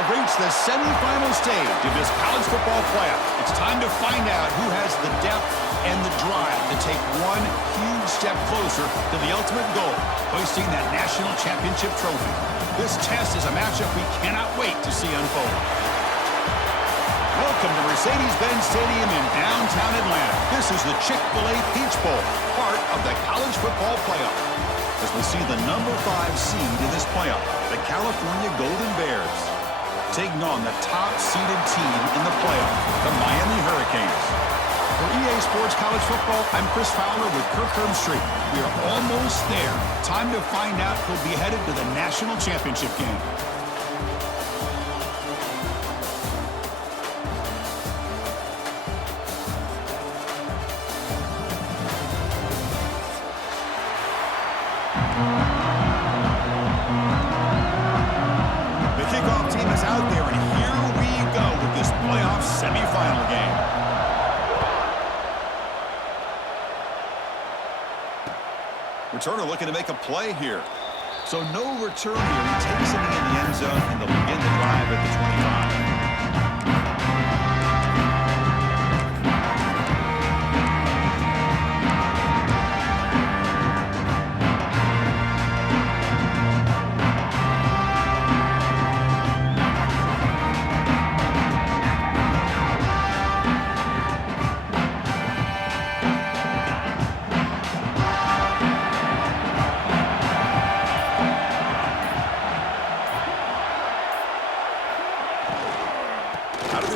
have reached the semifinal stage of this college football playoff. It's time to find out who has the depth and the drive to take one huge step closer to the ultimate goal, hoisting that national championship trophy. This test is a matchup we cannot wait to see unfold. Welcome to Mercedes-Benz Stadium in downtown Atlanta. This is the Chick-fil-A Peach Bowl, part of the college football playoff. As we see the number 5 seed in this playoff, the California Golden Bears, taking on the top-seeded team in the playoff, the Miami Hurricanes. For EA Sports College Football, I'm Chris Fowler with Kirk Herbstreit. We are almost there. Time to find out who'll be headed to the national championship game. The kickoff team is out there, and here we go with this playoff semifinal game. Returner looking to make a play here. So no return here. He takes it in the end zone, and they'll begin the drive at the 25.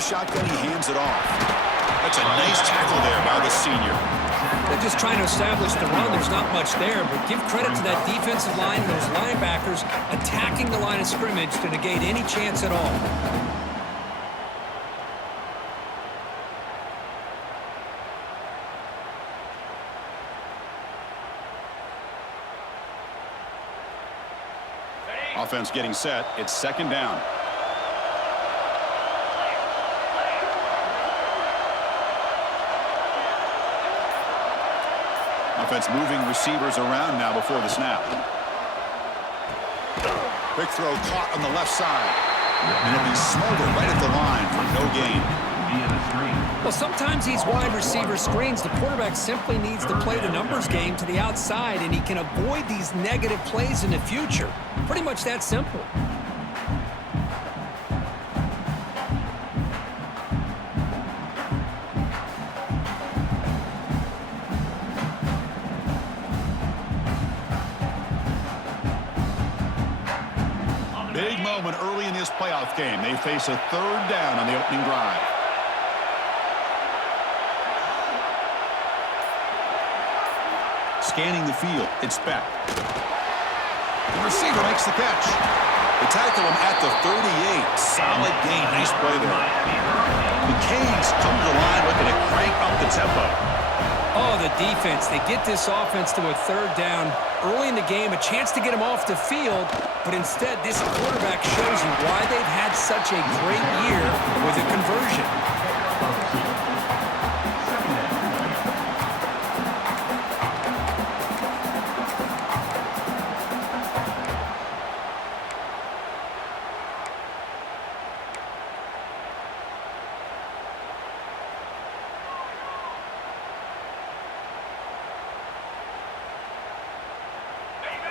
Shotgun, he hands it off. That's a nice tackle there by the senior. They're just trying to establish the run. There's not much there, but give credit to that defensive line and those linebackers attacking the line of scrimmage to negate any chance at all. Offense getting set. It's second down. Offense moving receivers around now before the snap. Quick throw caught on the left side. And it'll be Smolder right at the line for no gain. Well, sometimes these wide receiver screens, the quarterback simply needs to play the numbers game to the outside, and he can avoid these negative plays in the future. Pretty much that simple. Big moment early in this playoff game. They face a third down on the opening drive. Scanning the field, it's Beck. The receiver makes the catch. They tackle him at the 38. Solid gain. Nice play there. The Canes come to the line looking to crank up the tempo. Oh, the defense. They get this offense to a third down early in the game, a chance to get him off the field, but instead this quarterback shows you why they've had such a great year with a conversion.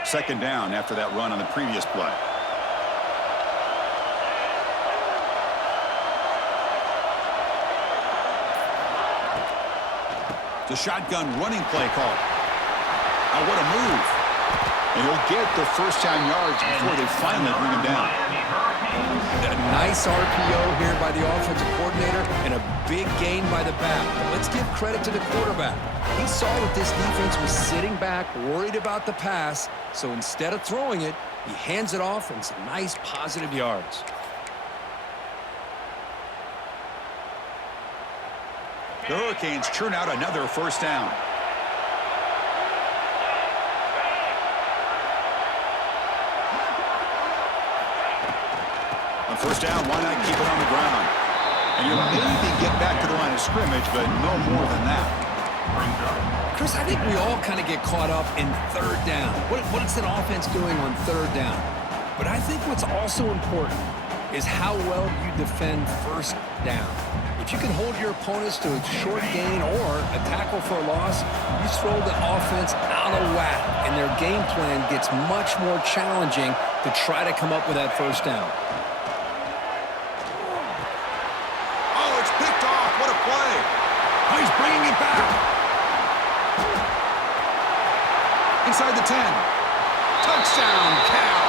Second down after that run on the previous play. The shotgun running play call. Now what a move. And he'll get the first down yards before they finally bring him down. A nice RPO here by the offensive coordinator and a big gain by the back. But let's give credit to the quarterback. He saw that this defense was sitting back, worried about the pass, so instead of throwing it, he hands it off and some nice positive yards. The Hurricanes churn out another first down. On first down, why not keep it on the ground? And you'll maybe get back to the line of scrimmage, but no more than that. Chris, I think we all kind of get caught up in third down. What is that offense doing on third down? But I think what's also important is how well you defend first down. If you can hold your opponents to a short gain or a tackle for a loss, you throw the offense out of whack, and their game plan gets much more challenging to try to come up with that first down. Oh, it's picked off. What a play. Oh, he's bringing it back. Inside the 10. Touchdown, Cal.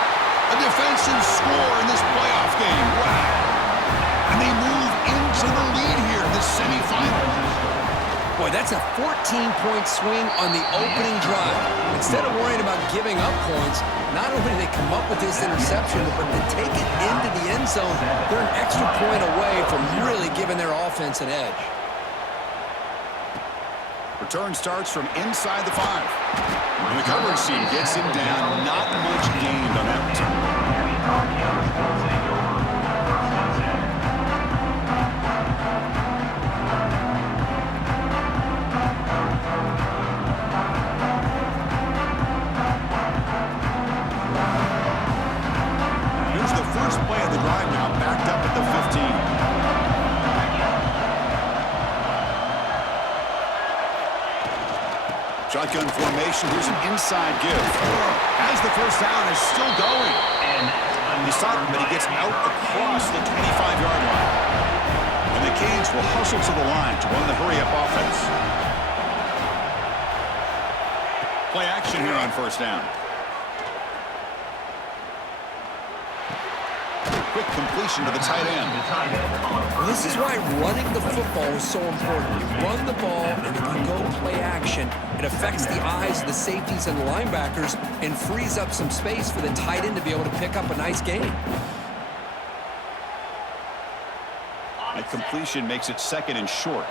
A defensive score in this playoff game. Wow. And they move into the lead here in this semifinal. Boy, that's a 14-point swing on the opening drive. Instead of worrying about giving up points, not only do they come up with this interception, but to take it into the end zone, they're an extra point away from really giving their offense an edge. Return starts from inside the 5. And the coverage team gets him down. Not much gained on that return. Here's the first play of the drive now, backed up at the 15. Shotgun formation. Here's an inside give. As the first down is still going. He stopped, but he gets out across the 25-yard line. And the Canes will hustle to the line to run the hurry-up offense. Play action here on first down. Quick completion to the tight end. Well, this is why running the football is so important. You run the ball, and if you go play action, it affects the eyes of the safeties and the linebackers and frees up some space for the tight end to be able to pick up a nice gain. That completion makes it second and short.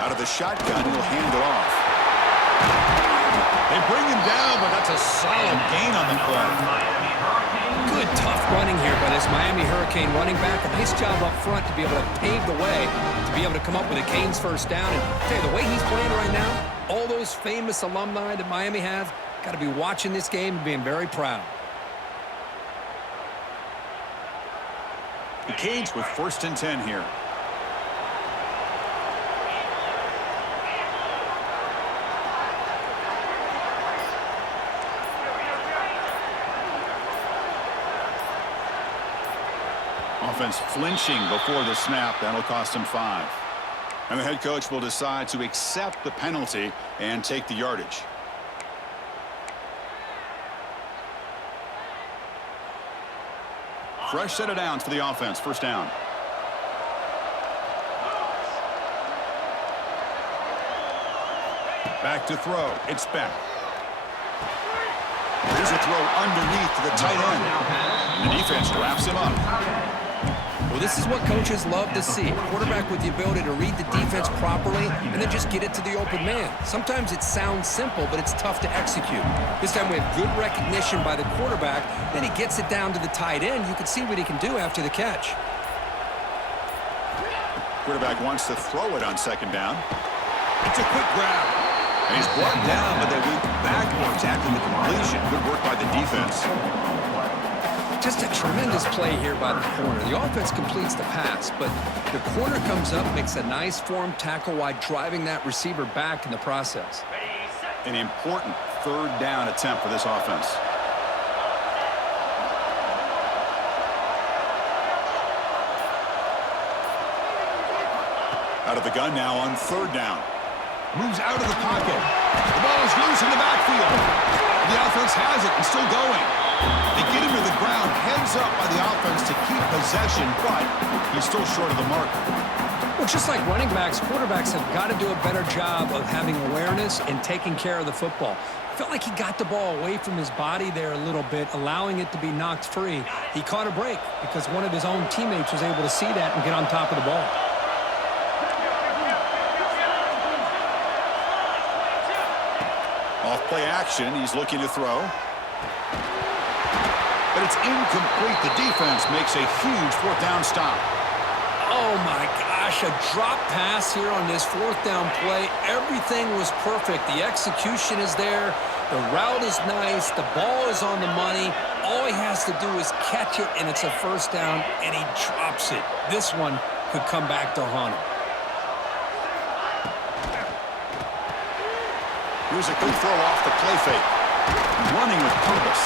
Out of the shotgun, he'll hand it off. They bring him down, but that's a solid gain on the play. Good, tough running here by this Miami Hurricane running back. A nice job up front to be able to pave the way, to be able to come up with a Canes first down. And I'll tell you, the way he's playing right now, all those famous alumni that Miami have, got to be watching this game and being very proud. The Canes with first and 10 here. Offense flinching before the snap. That'll cost him 5. And the head coach will decide to accept the penalty and take the yardage. Fresh set of downs for the offense. First down. Back to throw. It's back. Here's a throw underneath to the tight end. The defense wraps him up. Well, this is what coaches love to see. A quarterback with the ability to read the defense properly and then just get it to the open man. Sometimes it sounds simple, but it's tough to execute. This time we have good recognition by the quarterback. Then he gets it down to the tight end. You can see what he can do after the catch. Quarterback wants to throw it on second down. It's a quick grab. And he's brought down, but they went backwards after the completion. Good work by the defense. Just a tremendous play here by the corner. The offense completes the pass, but the corner comes up, makes a nice form tackle while driving that receiver back in the process. An important third down attempt for this offense. Out of the gun now on third down. Moves out of the pocket. The ball is loose in the backfield. The offense has it and still going. They get him to the ground, heads up by the offense to keep possession, but he's still short of the mark. Well, just like running backs, quarterbacks have got to do a better job of having awareness and taking care of the football. I felt like he got the ball away from his body there a little bit, allowing it to be knocked free. He caught a break because one of his own teammates was able to see that and get on top of the ball. Off play action, he's looking to throw. But it's incomplete. The defense makes a huge fourth down stop. Oh, my gosh. gosh, a drop pass here on this fourth down play. Everything was perfect. The execution is there. The route is nice. The ball is on the money. All he has to do is catch it, and it's a first down, and he drops it. This one could come back to haunt him. Here's a good throw off the play fake. Running with purpose.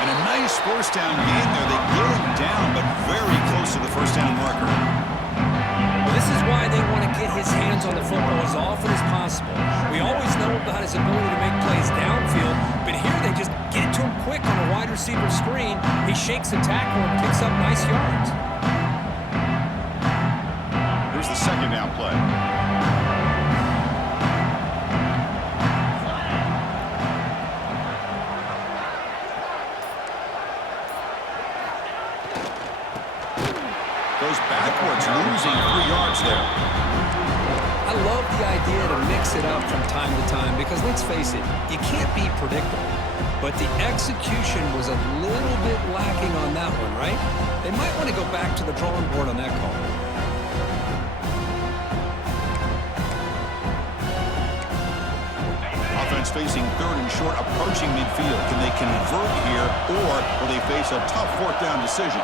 And a nice first down gain there. They get him down, but very close to the first down marker. Well, this is why they want to get his hands on the football as often as possible. We always know about his ability to make plays downfield, but here they just get it to him quick on a wide receiver screen. He shakes the tackle and picks up nice yards. Here's the second down play. Goes backwards, losing 3 yards there. I love the idea to mix it up from time to time because, let's face it, you can't be predictable. But the execution was a little bit lacking on that one, right? They might want to go back to the drawing board on that call. Offense facing third and short, approaching midfield. Can they convert here, or will they face a tough fourth down decision?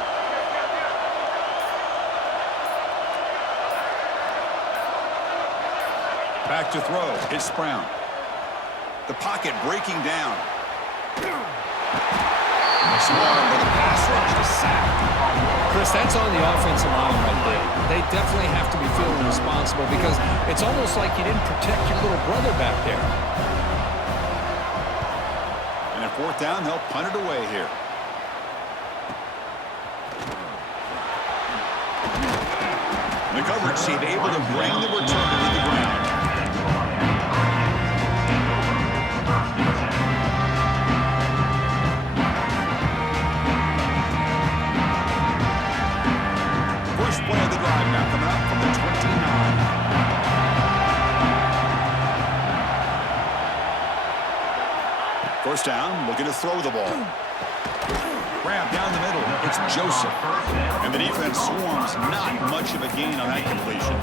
Back to throw. It's Brown. The pocket breaking down. Smart with a pass rush to sack. Chris, that's on the offensive line right there. They definitely have to be feeling responsible because it's almost like you didn't protect your little brother back there. And at fourth down, they'll punt it away here. The coverage team able to bring the returner to the ground. First play of the drive now coming up from the 29. First down, looking to throw the ball. Grab down the middle. It's Joseph. And the defense swarms. Not much of a gain on that completion.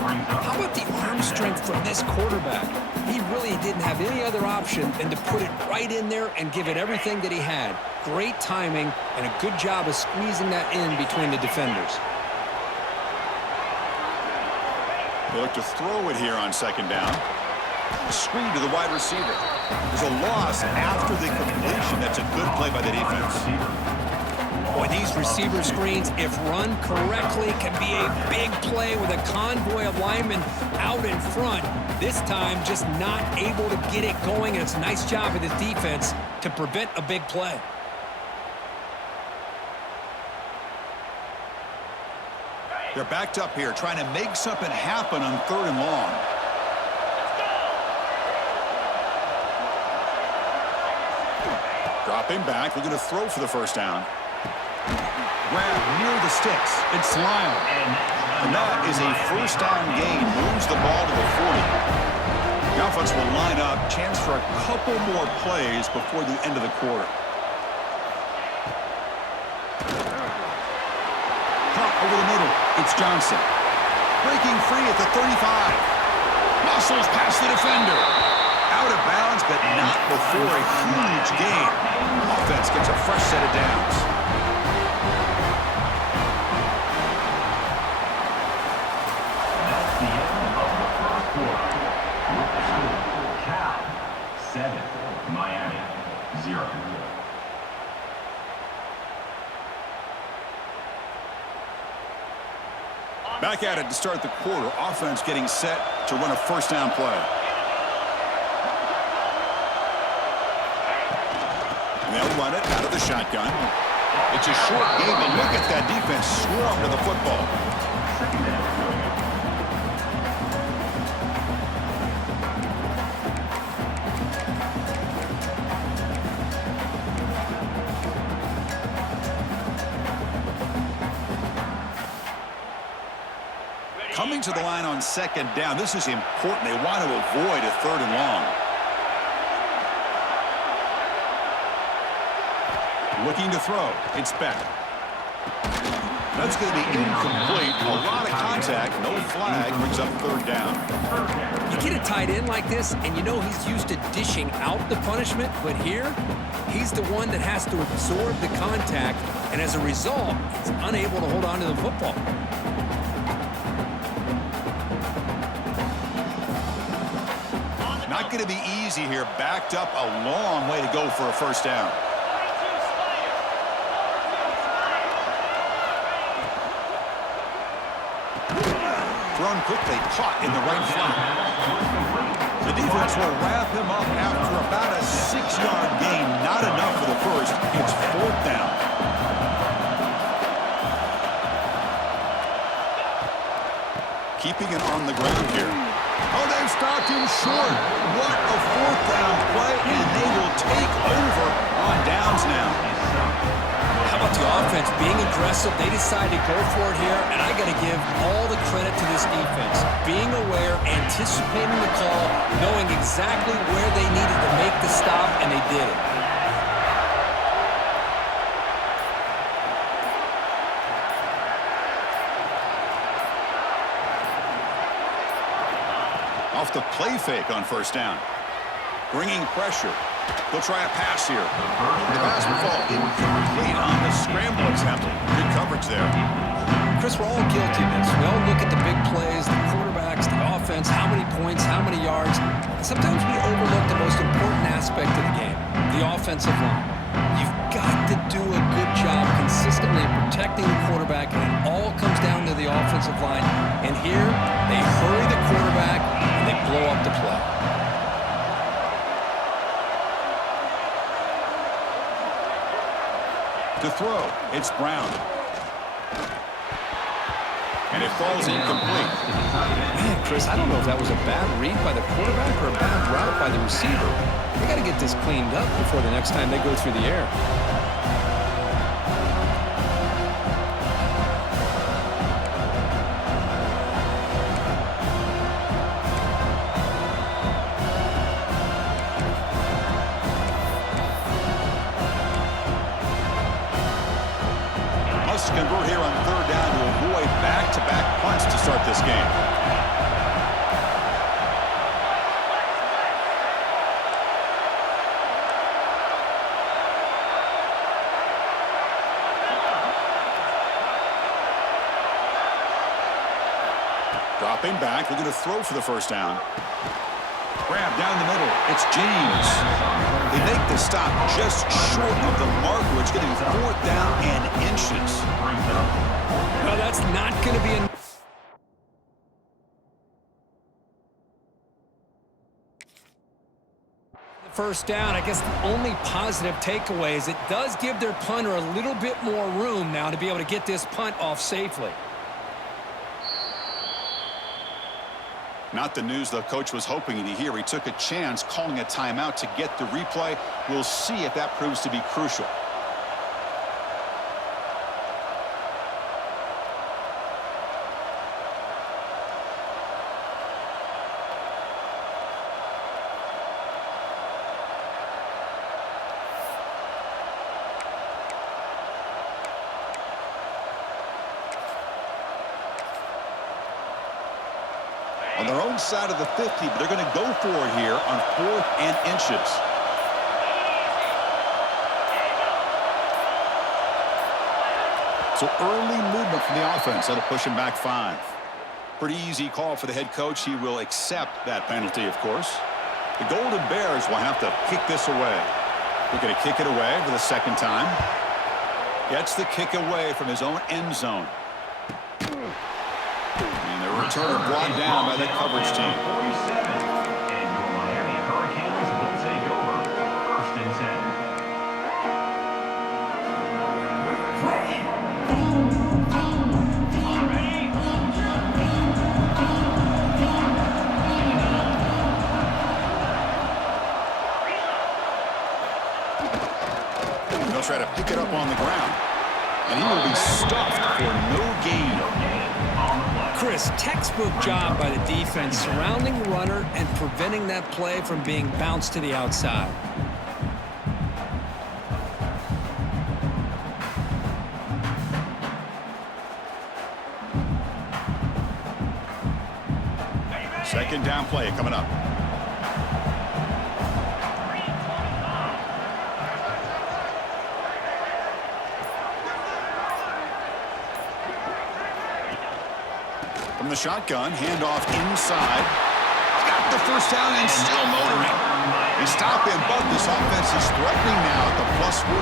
How about the arm strength from this quarterback? He really didn't have any other option than to put it right in there and give it everything that he had. Great timing and a good job of squeezing that in between the defenders. They look to throw it here on second down. A screen to the wide receiver. There's a loss after the completion. That's a good play by the defense. Boy, these receiver screens, if run correctly, can be a big play with a convoy of linemen out in front. This time, just not able to get it going, and it's a nice job of the defense to prevent a big play. They're backed up here, trying to make something happen on third and long. Dropping back, looking to throw for the first down. Grab near the sticks. It's Lyle. And that is a first down gain. Moves the ball to the 40. The offense will line up. Chance for a couple more plays before the end of the quarter. Caught over the middle. It's Johnson. Breaking free at the 35. Muscles past the defender. Out of bounds, but not before a huge gain. Offense gets a fresh set of downs. That's the end of the first quarter. With the score, Cal 7, Miami 0. Back at it to start the quarter. Offense getting set to run a first down play. And they'll run it out of the shotgun. It's a short game, but look at that defense swarm to the football. Coming to the line on second down. This is important. They want to avoid a third and long. Looking to throw. It's back. That's going to be incomplete. A lot of contact. No flag. Brings up third down. You get a tight end like this, and you know he's used to dishing out the punishment, but here, he's the one that has to absorb the contact, and as a result, he's unable to hold on to the football. Not going to be easy here. Backed up a long way to go for a first down. Thrown quickly, caught in the right flank. The defense will wrap him up after about a 6-yard gain. Not enough for the first. It's fourth down. Keeping it on the ground here. Oh, they've stopped him short. What a fourth down play, and they will take over on downs now. How about the offense being aggressive? They decide to go for it here, and I got to give all the credit to this defense. Being aware, anticipating the call, knowing exactly where they needed to make the stop, and they did it. Off the play fake on first down. Bringing pressure. They'll try a pass here. The pass will fall incomplete on the scramble attempt. Good coverage there. Chris, we're all guilty of this. We all look at the big plays, the quarterbacks, the offense, how many points, how many yards. And sometimes we overlook the most important aspect of the game, the offensive line. You've got to do a good job consistently protecting the quarterback, and it all comes down to the offensive line. And here, they hurry the quarterback, and they blow up the play. To throw, it's Brown. And it falls incomplete. Man, Chris, I don't know if that was a bad read by the quarterback or a bad route by the receiver. They got to get this cleaned up before the next time they go through the air. Convert here on third down to avoid back-to-back punts to start this game. Dropping back, looking to throw for the first down. Grab down the middle. It's James. They make the stop just short of the marker. It's getting fourth down and inches. No, that's not going to be enough. First down, I guess the only positive takeaway is it does give their punter a little bit more room now to be able to get this punt off safely. Not the news the coach was hoping to hear. He took a chance calling a timeout to get the replay. We'll see if that proves to be crucial. On their own side of the 50, but they're going to go for it here on fourth and inches. So early movement from the offense. That'll push him back 5. Pretty easy call for the head coach. He will accept that penalty, of course. The Golden Bears will have to kick this away. They're going to kick it away for the second time. Gets the kick away from his own end zone. And the returner brought down by that coverage team. 47. And your Miami Hurricanes will take over. First and 10. They'll try to pick it up on the ground. And he will be stuffed for no gain. Chris, textbook job by the defense surrounding the runner and preventing that play from being bounced to the outside. Second down play coming up. From the shotgun, handoff inside. Got the first down and still motoring. They stop him, but this offense is threatening now at the plus 43.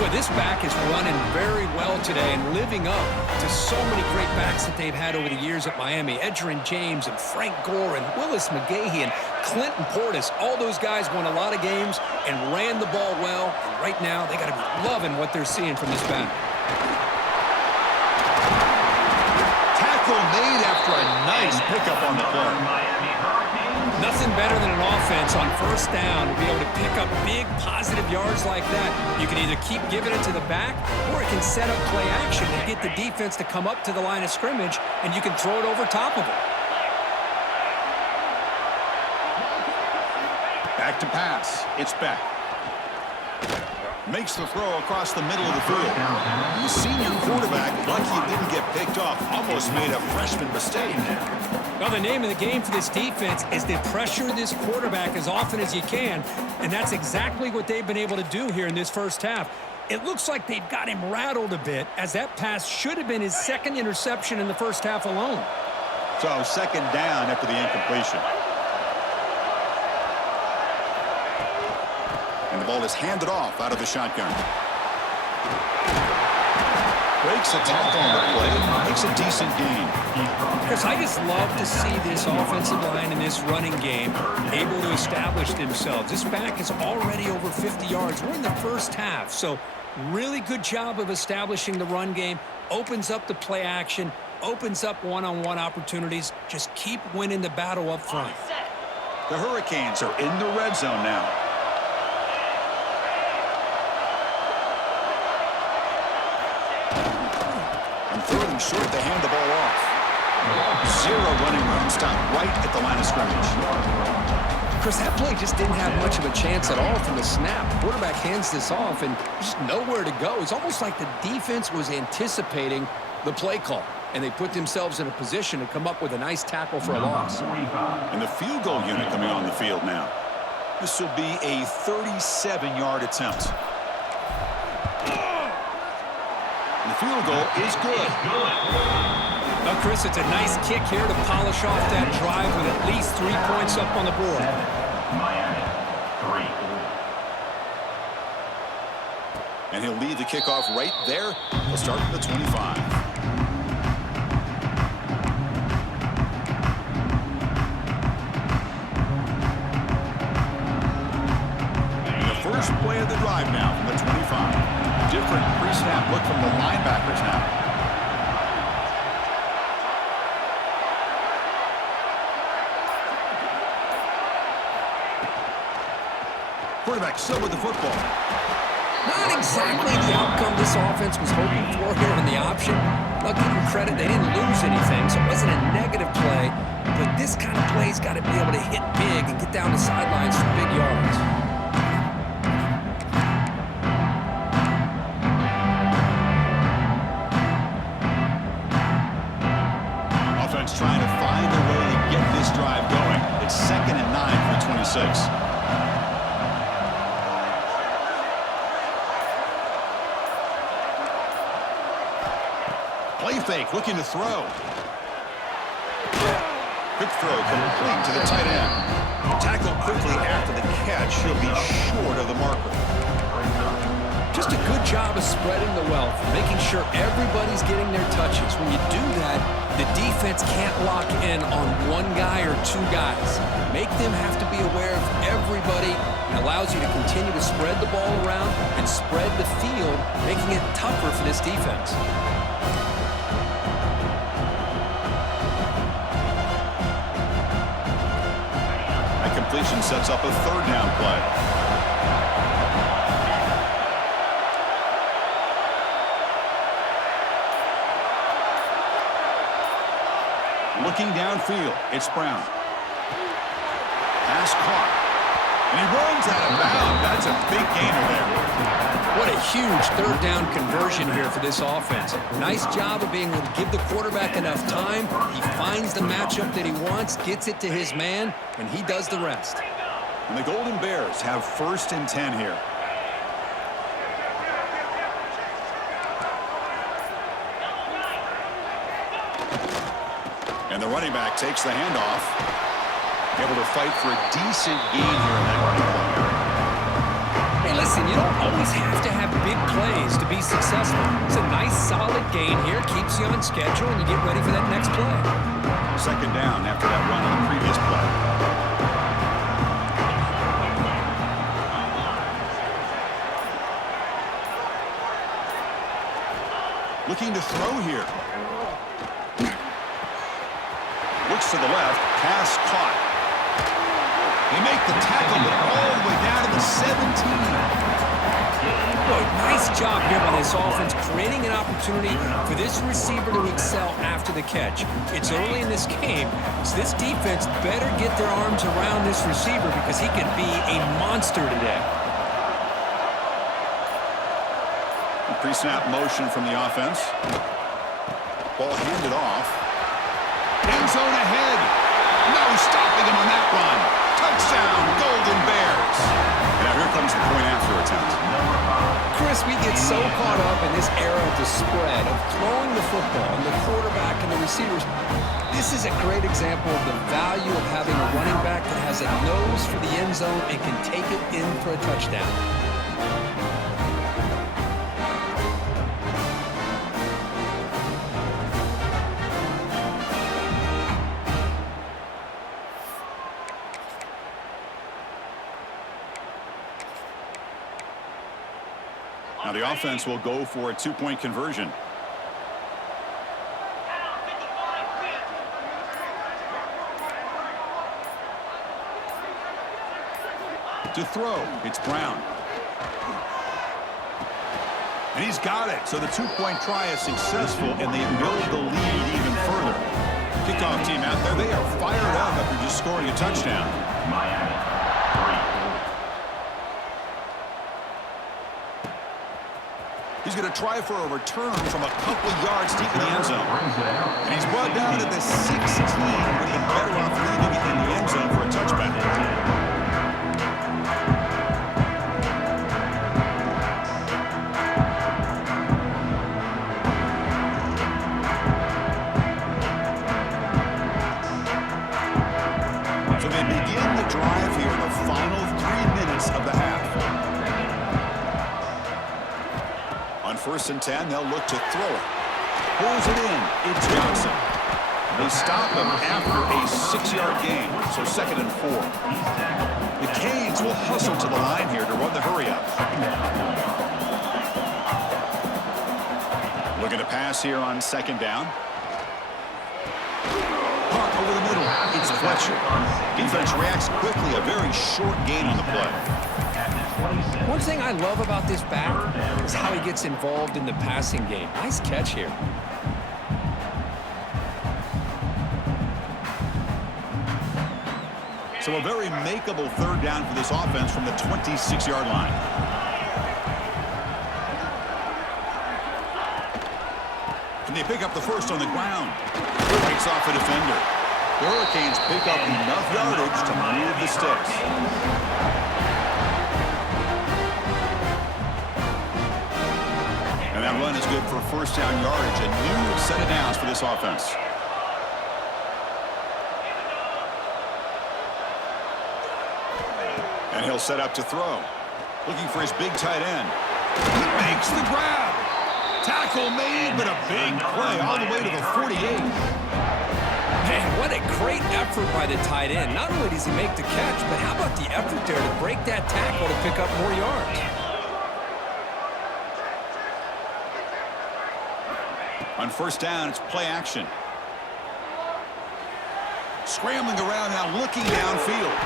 Boy, this back is running very well today and living up to so many great backs that they've had over the years at Miami. Edgerrin James and Frank Gore and Willis McGahee and Clinton Portis. All those guys won a lot of games and ran the ball well. And right now, they got to be loving what they're seeing from this back. Made after a nice pickup on the play. Nothing better than an offense on first down to be able to pick up big positive yards like that. You can either keep giving it to the back or it can set up play action and get the defense to come up to the line of scrimmage and you can throw it over top of it. Back to pass. It's back. Makes the throw across the middle of the field. The senior quarterback, lucky it didn't get picked off, almost made a freshman mistake. Well, the name of the game for this defense is to pressure this quarterback as often as you can, and that's exactly what they've been able to do here in this first half. It looks like they've got him rattled a bit, as that pass should have been his second interception in the first half alone. So second down after the incompletion. And the ball is handed off out of the shotgun. Breaks a tackle on the play, makes a decent gain. Chris, I just love to see this offensive line and this running game able to establish themselves. This back is already over 50 yards. We're in the first half, so really good job of establishing the run game. Opens up the play action, opens up one-on-one opportunities. Just keep winning the battle up front. The Hurricanes are in the red zone now. Third and short, they hand the ball off. Zero running room. Stop right at the line of scrimmage. Chris, that play just didn't have much of a chance at all from the snap. The quarterback hands this off, and just nowhere to go. It's almost like the defense was anticipating the play call, and they put themselves in a position to come up with a nice tackle for a loss. And the field goal unit coming on the field now. This will be a 37-yard attempt. The field goal is good. Well, Chris, it's a nice kick here to polish off that drive with at least 3 points up on the board. Miami, 3. And he'll lead the kickoff right there. He'll start from the 25. And the first play of the drive now from the 25. Different pre-snap look from the linebackers now. Quarterback still with the football. Not exactly the outcome this offense was hoping for here in the option. I'll give them credit, they didn't lose anything, so it wasn't a negative play. But this kind of play's got to be able to hit big and get down the sidelines for big yards. Trying to find a way to get this drive going. It's 2nd and 9 for 26. Play fake, looking to throw. Quick throw complete to the tight end. Tackled quickly after the catch. He'll be short of the marker. Just a good job of spreading the wealth, making sure everybody's getting their touches. When you do that, the defense can't lock in on one guy or two guys. Make them have to be aware of everybody and allows you to continue to spread the ball around and spread the field, making it tougher for this defense. That completion sets up a 3rd down play. Looking downfield, it's Brown. Pass caught. And he runs out of bounds. That's a big gainer there. What a huge third down conversion here for this offense. Nice job of being able to give the quarterback enough time. He finds the matchup that he wants, gets it to his man, and he does the rest. And the Golden Bears have 1st and 10 here. And the running back takes the handoff. Able to fight for a decent gain here in that running play. Hey, listen, you don't always have to have big plays to be successful. It's a nice, solid gain here. Keeps you on schedule, and you get ready for that next play. 2nd down after that run on the previous play. Looking to throw here. Looks to the left. Pass caught. They make the tackle, but all the way down to the 17. Boy, nice job here by this offense, creating an opportunity for this receiver to excel after the catch. It's early in this game, so this defense better get their arms around this receiver because he could be a monster today. Pre-snap motion from the offense. Ball handed off. End zone ahead. No stopping him on that run. Touchdown, Golden Bears. And now here comes the point-after attempt. Chris, we get so caught up in this era of the spread, of throwing the football, and the quarterback and the receivers. This is a great example of the value of having a running back that has a nose for the end zone and can take it in for a touchdown. Now the offense will go for a 2-point conversion. To throw, it's Brown. And he's got it. So the 2-point try is successful, and they build the lead even further. Kickoff team out there. They are fired up after just scoring a touchdown. Miami. He's going to try for a return from a couple yards deep in the end zone. And he's brought down at the 16, but he's better off leaving it in the end zone for a touchback. So they begin the drive here in the final 3 minutes of the half. On 1st and 10, they'll look to throw it. Pulls it in. It's Johnson. They stop him after a 6-yard gain, so 2nd and 4. The Canes will hustle to the line here to run the hurry-up. Looking to pass here on 2nd down. Park over the middle. It's Fletcher. Defense reacts quickly. A very short gain on the play. One thing I love about this back is how he gets involved in the passing game. Nice catch here. So a very makeable 3rd down for this offense from the 26-yard line. Can they pick up the first on the ground? Breaks off a defender. The Hurricanes pick up enough yardage to move the sticks. And that run is good for 1st down yardage. A new set of downs for this offense. And he'll set up to throw. Looking for his big tight end. He makes the grab. Tackle made, but a big play all the way to the 48. Man, what a great effort by the tight end. Not only does he make the catch, but how about the effort there to break that tackle to pick up more yards? On 1st down, it's play action. Scrambling around now, looking downfield.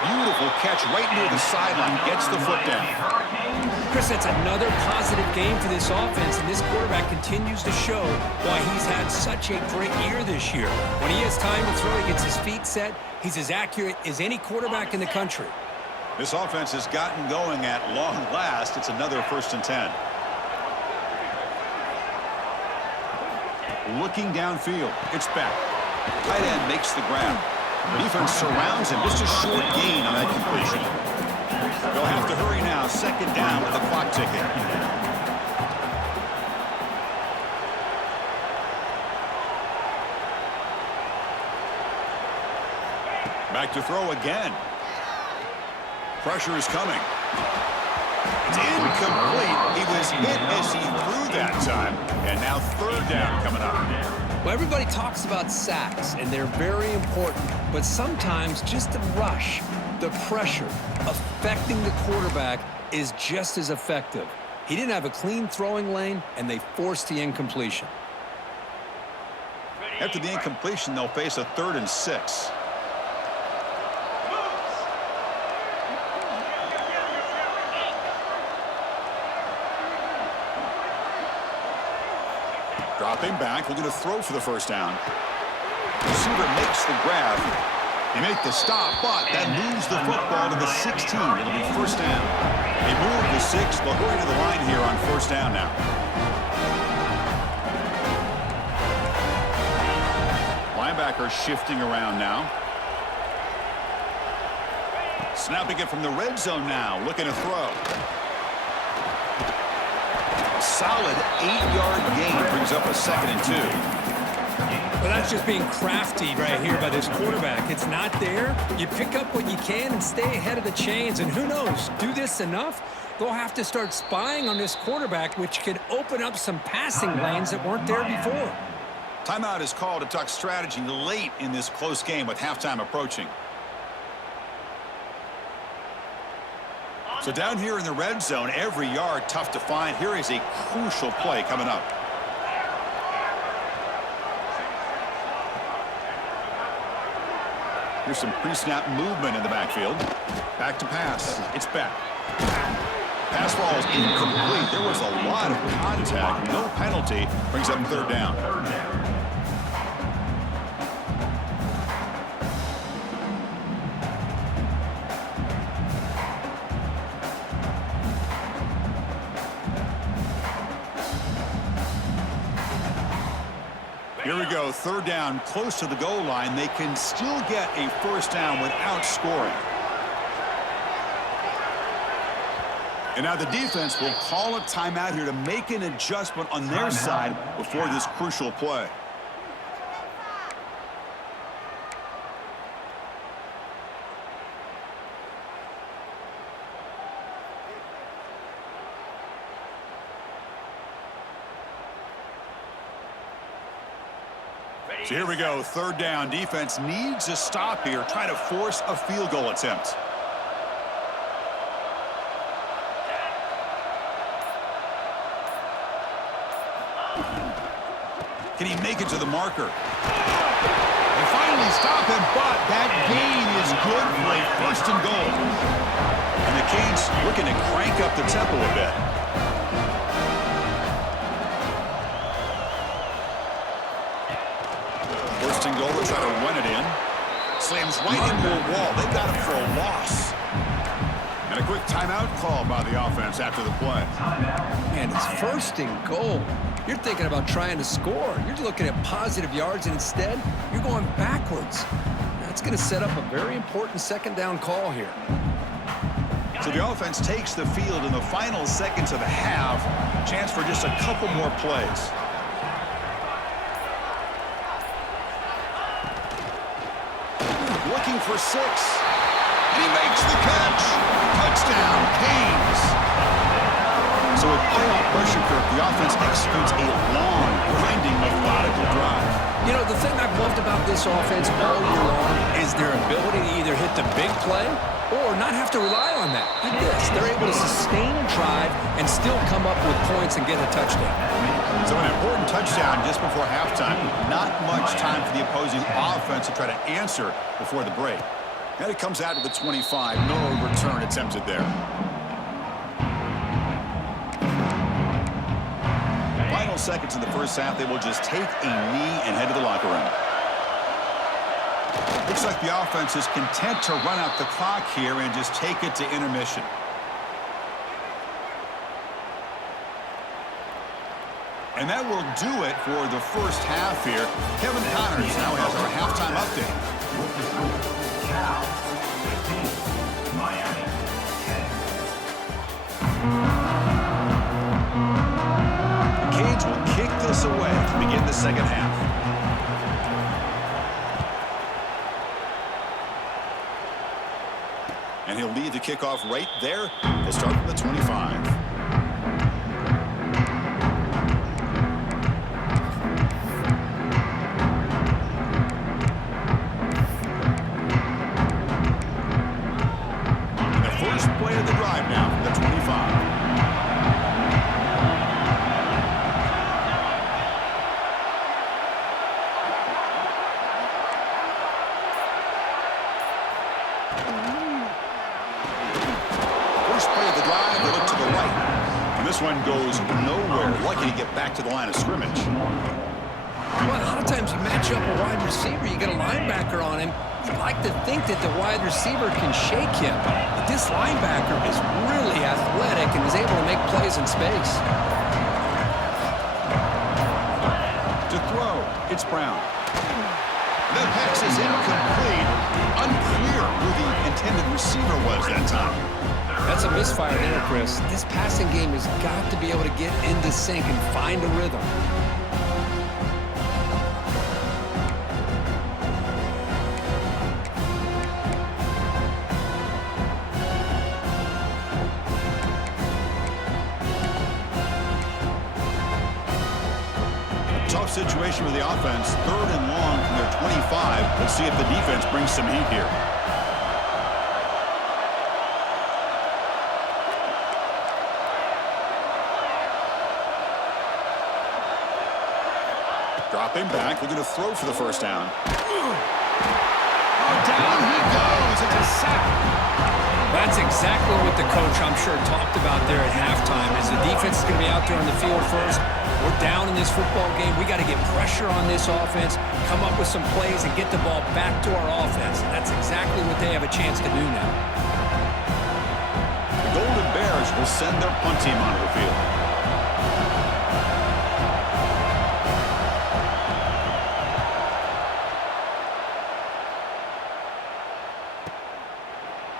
Beautiful catch right near the sideline. Gets the foot down. Chris, that's another positive game for this offense, and this quarterback continues to show why he's had such a great year this year. When he has time to throw, he gets his feet set. He's as accurate as any quarterback in the country. This offense has gotten going at long last. It's another 1st and 10. Looking downfield. It's back. Tight end makes the grab. Defense surrounds him. Just a short gain on that completion. They'll have to hurry now. 2nd down with the clock ticking. Back to throw again. Pressure is coming. It's incomplete. He was hit as he threw that time. And now 3rd down coming up. Well, everybody talks about sacks, and they're very important. But sometimes just the rush, the pressure, affecting the quarterback is just as effective. He didn't have a clean throwing lane, and they forced the incompletion. After the incompletion, they'll face a 3rd and 6. Dropping back, looking to throw for the 1st down. Receiver makes the grab. They make the stop, but that moves the football to the 16. It'll be 1st down. They move the 6. They'll hurry to the line here on 1st down now. Linebacker shifting around now. Snapping it from the red zone now, looking to throw. Solid 8-yard gain brings up a 2nd and 2. Well, that's just being crafty right here by this quarterback. It's not there. You pick up what you can and stay ahead of the chains. And who knows, do this enough, they'll have to start spying on this quarterback, which could open up some passing lanes that weren't there before. Timeout is called to talk strategy late in this close game with halftime approaching. So down here in the red zone, every yard tough to find. Here is a crucial play coming up. Here's some pre-snap movement in the backfield. Back to pass. It's back. Pass ball is incomplete. There was a lot of contact. No penalty. Brings up 3rd down. Here we go, 3rd down, close to the goal line. They can still get a 1st down without scoring. And now the defense will call a timeout here to make an adjustment on their side before this crucial play. So here we go, 3rd down. Defense needs a stop here, try to force a field goal attempt. Can he make it to the marker? They finally stop him, but that gain is good for a 1st and goal. And the Canes looking to crank up the tempo a bit. Goal to try to run it in. Slams right into a wall. They got him for a loss. And a quick timeout call by the offense after the play. And it's 1st and goal. You're thinking about trying to score. You're looking at positive yards, and instead, you're going backwards. That's going to set up a very important 2nd down call here. So the offense takes the field in the final seconds of the half. Chance for just a couple more plays. Looking for 6. And he makes the catch. Touchdown, Canes. So with playoff pressure, the offense executes a long, grinding, methodical drive. You know, the thing I've loved about this offense all year long is their ability to either hit the big play or not have to rely on that. Like this, they're able to sustain a drive and still come up with points and get a touchdown. So an important touchdown just before halftime. Not much time for the opposing offense to try to answer before the break. And it comes out to the 25. No return attempted there. Final seconds in the 1st half. They will just take a knee and head to the locker room. Looks like the offense is content to run out the clock here and just take it to intermission. And that will do it for the first half here. Kevin Connors now has our halftime update. With the score, Cal 15, Miami 10. The Canes will kick this away to begin the second half. And he'll lead the kickoff right there to start from the 25. One goes nowhere. Lucky to get back to the line of scrimmage. Well, a lot of times you match up a wide receiver, you get a linebacker on him. You'd like to think that the wide receiver can shake him. But this linebacker is really athletic and is able to make plays in space. To throw, it's Brown. The pass is incomplete. Unclear who the intended receiver was that time. That's a misfire there, Chris. This passing game has got to be able to get into sync and find a rhythm. Tough situation for the offense. 3rd and long from their 25. Let's see if the defense brings some heat here. Dropping back, looking to throw for the first down. Oh, down he goes. It's a sack. That's exactly what the coach, I'm sure, talked about there at halftime. As the defense is going to be out there on the field first, we're down in this football game. We got to get pressure on this offense, come up with some plays, and get the ball back to our offense. And that's exactly what they have a chance to do now. The Golden Bears will send their punt team onto the field.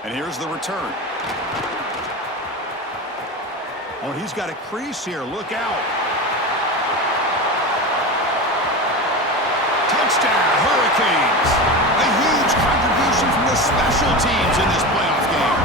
And here's the return. Oh, he's got a crease here. Look out. Touchdown, Hurricanes. A huge contribution from the special teams in this playoff game.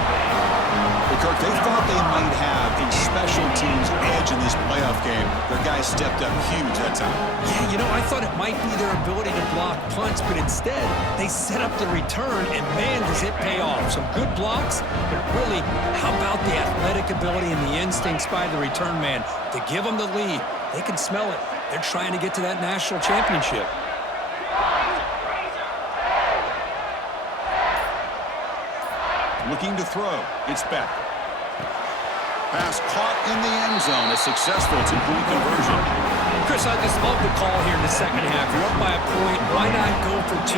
Well, Kirk, they thought they might have a special teams edge in this playoff game. Their guys stepped up huge that time. Yeah, you know, I thought it might be their ability to block punts, but instead they set up the return, and man, does it pay off. Some good blocks, but really, how about the athletic ability and the instincts by the return man to give them the lead? They can smell it. They're trying to get to that national championship. Looking to throw. It's Beck. Pass caught in the end zone. A successful two-point conversion. Chris, I just love the call here in the second half. You're up by a point. Why not go for 2?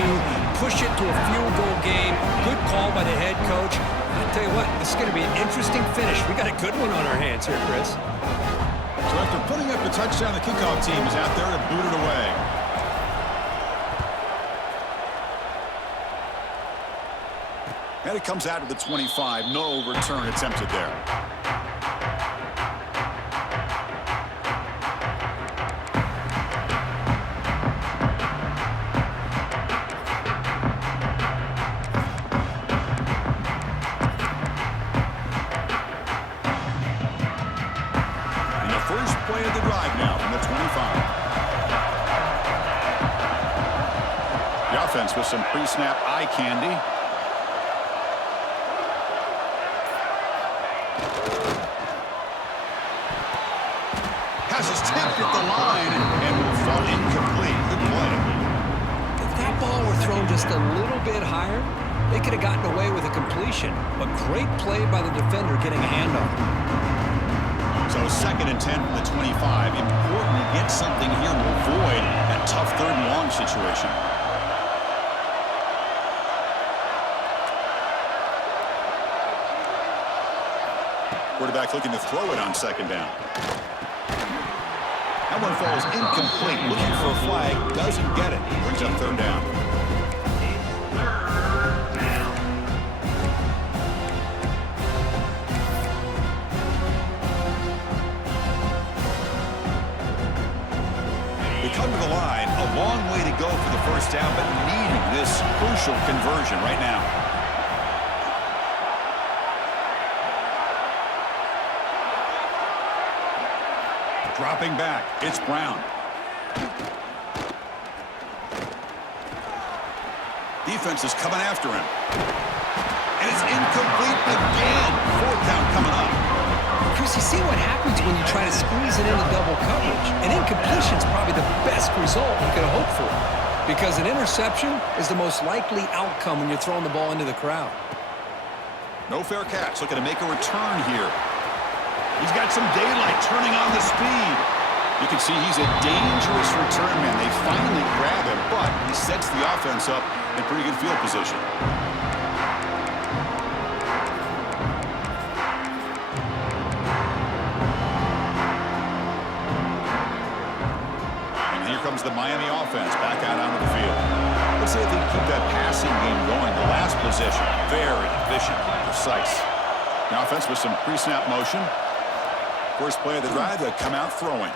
Push it to a field goal game. Good call by the head coach. I'll tell you what, this is going to be an interesting finish. We got a good one on our hands here, Chris. So after putting up the touchdown, the kickoff team is out there to boot it away. And it comes out of the 25. No return attempted there. And the first play of the drive now from the 25. The offense with some pre-snap eye candy. Passes tipped at the line and will fall incomplete. Good play. If that ball were thrown just a little bit higher, they could have gotten away with a completion. But great play by the defender getting a hand on it. So 2nd and 10 from the 25. Important to get something here to avoid that tough 3rd and long situation. Quarterback looking to throw it on second down. That one falls incomplete. Looking for a flag. Doesn't get it. Brings up third down. They come to the line. A long way to go for the first down, but needing this crucial conversion right now. Dropping back, it's Brown. Defense is coming after him. And it's incomplete again. Fourth down coming up. Chris, you see what happens when you try to squeeze it into double coverage. An incompletion is probably the best result you could hope for. Because an interception is the most likely outcome when you're throwing the ball into the crowd. No fair catch. Looking to make a return here. He's got some daylight, turning on the speed. You can see he's a dangerous return man. They finally grab him, but he sets the offense up in pretty good field position. And here comes the Miami offense back out onto the field. Let's see if they can keep that passing game going. The last possession, very efficient, precise. The offense with some pre-snap motion. First play of the drive, they come out throwing.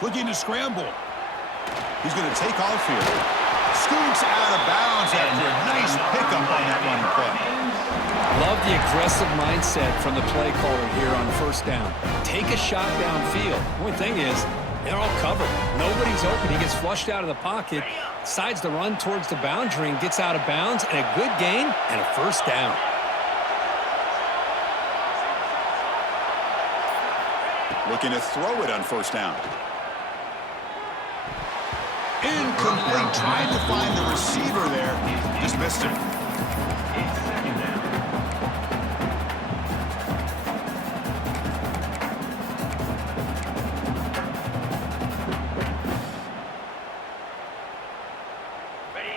Looking to scramble. He's going to take off here. Scoots out of bounds after a nice pickup on that running play. Love the aggressive mindset from the play caller here on first down. Take a shot downfield. The only thing is, they're all covered. Nobody's open. He gets flushed out of the pocket, decides to run towards the boundary and gets out of bounds, and a good gain and a first down. Looking to throw it on first down. Incomplete, trying to find the receiver there. Just missed him.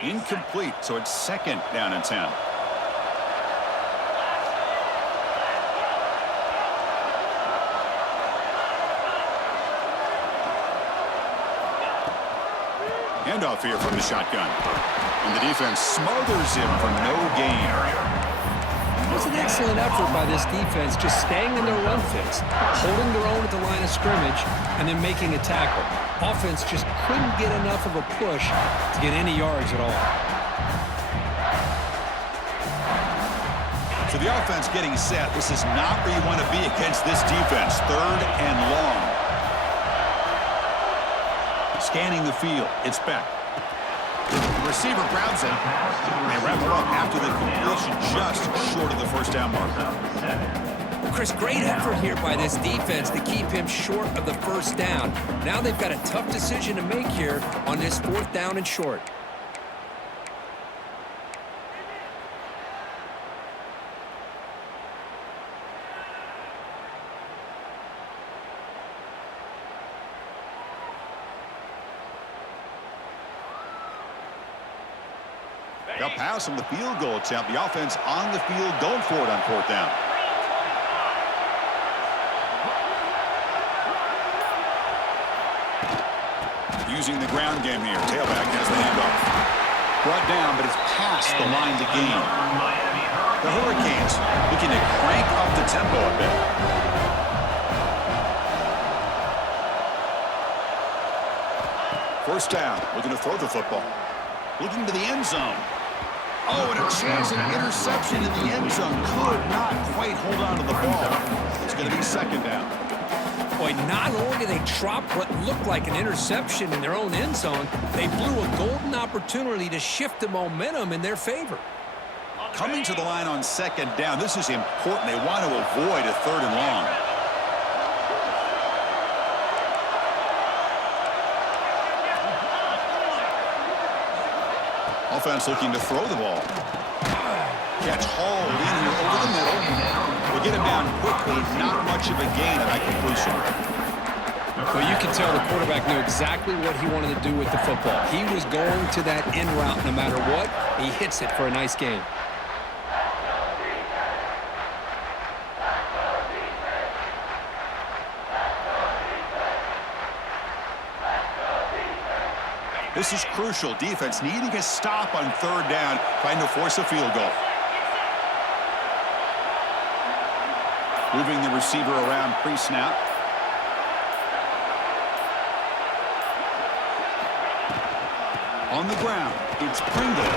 Incomplete, so it's second down and 10. Handoff here from the shotgun. And the defense smothers him for no gain. It was an excellent effort by this defense, just staying in their run fits, holding their own at the line of scrimmage, and then making a tackle. Offense just couldn't get enough of a push to get any yards at all. So the offense getting set. This is not where you want to be against this defense. Third and long. Scanning the field. It's back. The receiver grabs it. They wrap it up after the completion just short of the first down marker. Chris, great effort here by this defense to keep him short of the first down. Now they've got a tough decision to make here on this fourth down and short. They'll pass on the field goal attempt. The offense on the field going for it on fourth down. Using the ground game here. Tailback has the handoff. Brought down, but it's past the line to gain. The Hurricanes looking to crank up the tempo a bit. First down, looking to throw the football. Looking to the end zone. Oh, and a chance at an interception in the end zone. Could not quite hold on to the ball. It's going to be second down. Boy, not only did they drop what looked like an interception in their own end zone, they blew a golden opportunity to shift the momentum in their favor. Coming to the line on second down, this is important. They want to avoid a third and long. Offense looking to throw the ball. Catch hauled in here over the middle. We'll get him down quickly. Not much of a gain at that completion. Well, you can tell the quarterback knew exactly what he wanted to do with the football. He was going to that in route no matter what. He hits it for a nice gain. This is crucial. Defense needing a stop on third down, trying to force a field goal. Moving the receiver around pre-snap. On the ground, it's Pringle.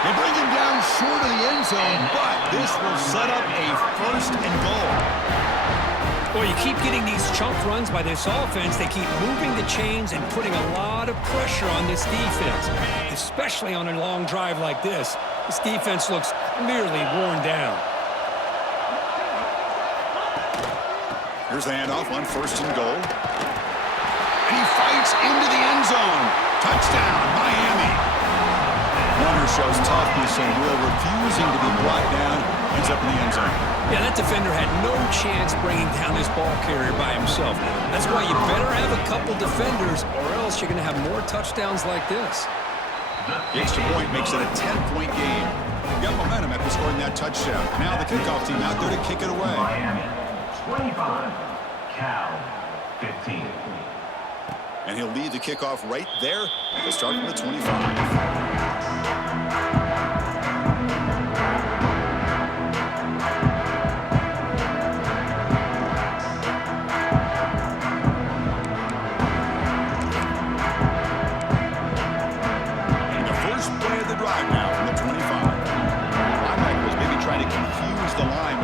They bring him down short of the end zone, but this will set up a first and goal. Well, you keep getting these chunk runs by this offense. They keep moving the chains and putting a lot of pressure on this defense, especially on a long drive like this. This defense looks clearly worn down. Here's the handoff on first and goal. And he fights into the end zone. Touchdown, Miami. Runner shows toughness and will, refusing to be brought down. Ends up in the end zone. Yeah, that defender had no chance bringing down this ball carrier by himself. That's why you better have a couple defenders, or else you're going to have more touchdowns like this. The extra point makes it a 10-point game. Got momentum after scoring that touchdown. Now the kickoff team out there to kick it away. Miami 25, Cal 15. And he'll lead the kickoff right there to start from the 25.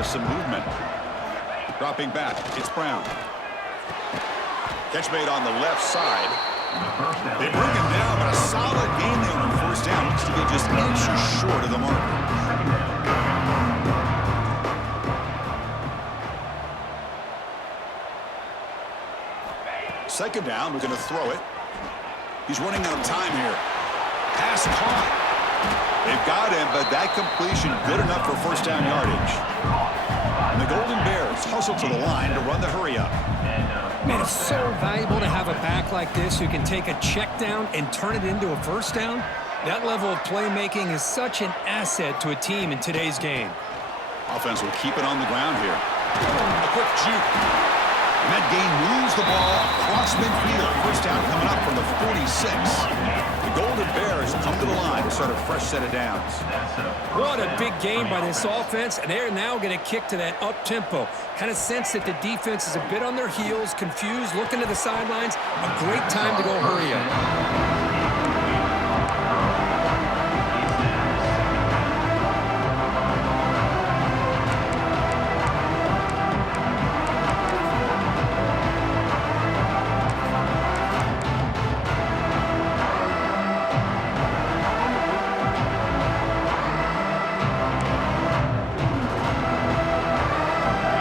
Some movement. Dropping back, it's Brown. Catch made on the left side. They bring him down, but a solid gain there on first down. Looks to be just inches short of the mark. Second down, we're going to throw it. He's running out of time here. Pass caught. They've got him, but that completion good enough for first down yardage. And the Golden Bears hustle to the line to run the hurry up. Man, it's so valuable to have a back like this who can take a check down and turn it into a first down. That level of playmaking is such an asset to a team in today's game. Offense will keep it on the ground here. A quick juke. And that gain moves the ball across midfield. First down coming up from the 46. The Golden Bears come to the line to start a fresh set of downs. What a big game by this offense, and they're now going to kick to that up-tempo. Kind of sense that the defense is a bit on their heels, confused, looking to the sidelines. A great time to go hurry up.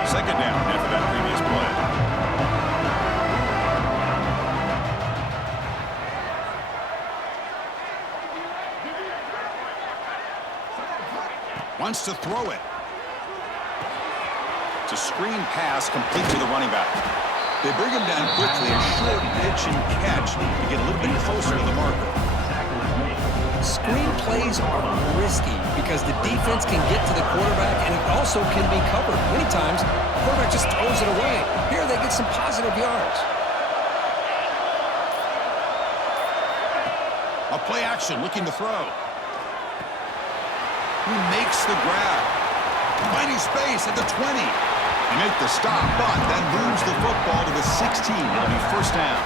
Second down after that previous play. Wants to throw it. It's a screen pass complete to the running back. They bring him down quickly, a short pitch and catch to get a little bit closer to the marker. Screen plays are risky because the defense can get to the quarterback, and it also can be covered. Many times, the quarterback just throws it away. Here, they get some positive yards. A play action, looking to throw. He makes the grab. Finding space at the 20. They make the stop, but that moves the football to the 16. It'll be first down.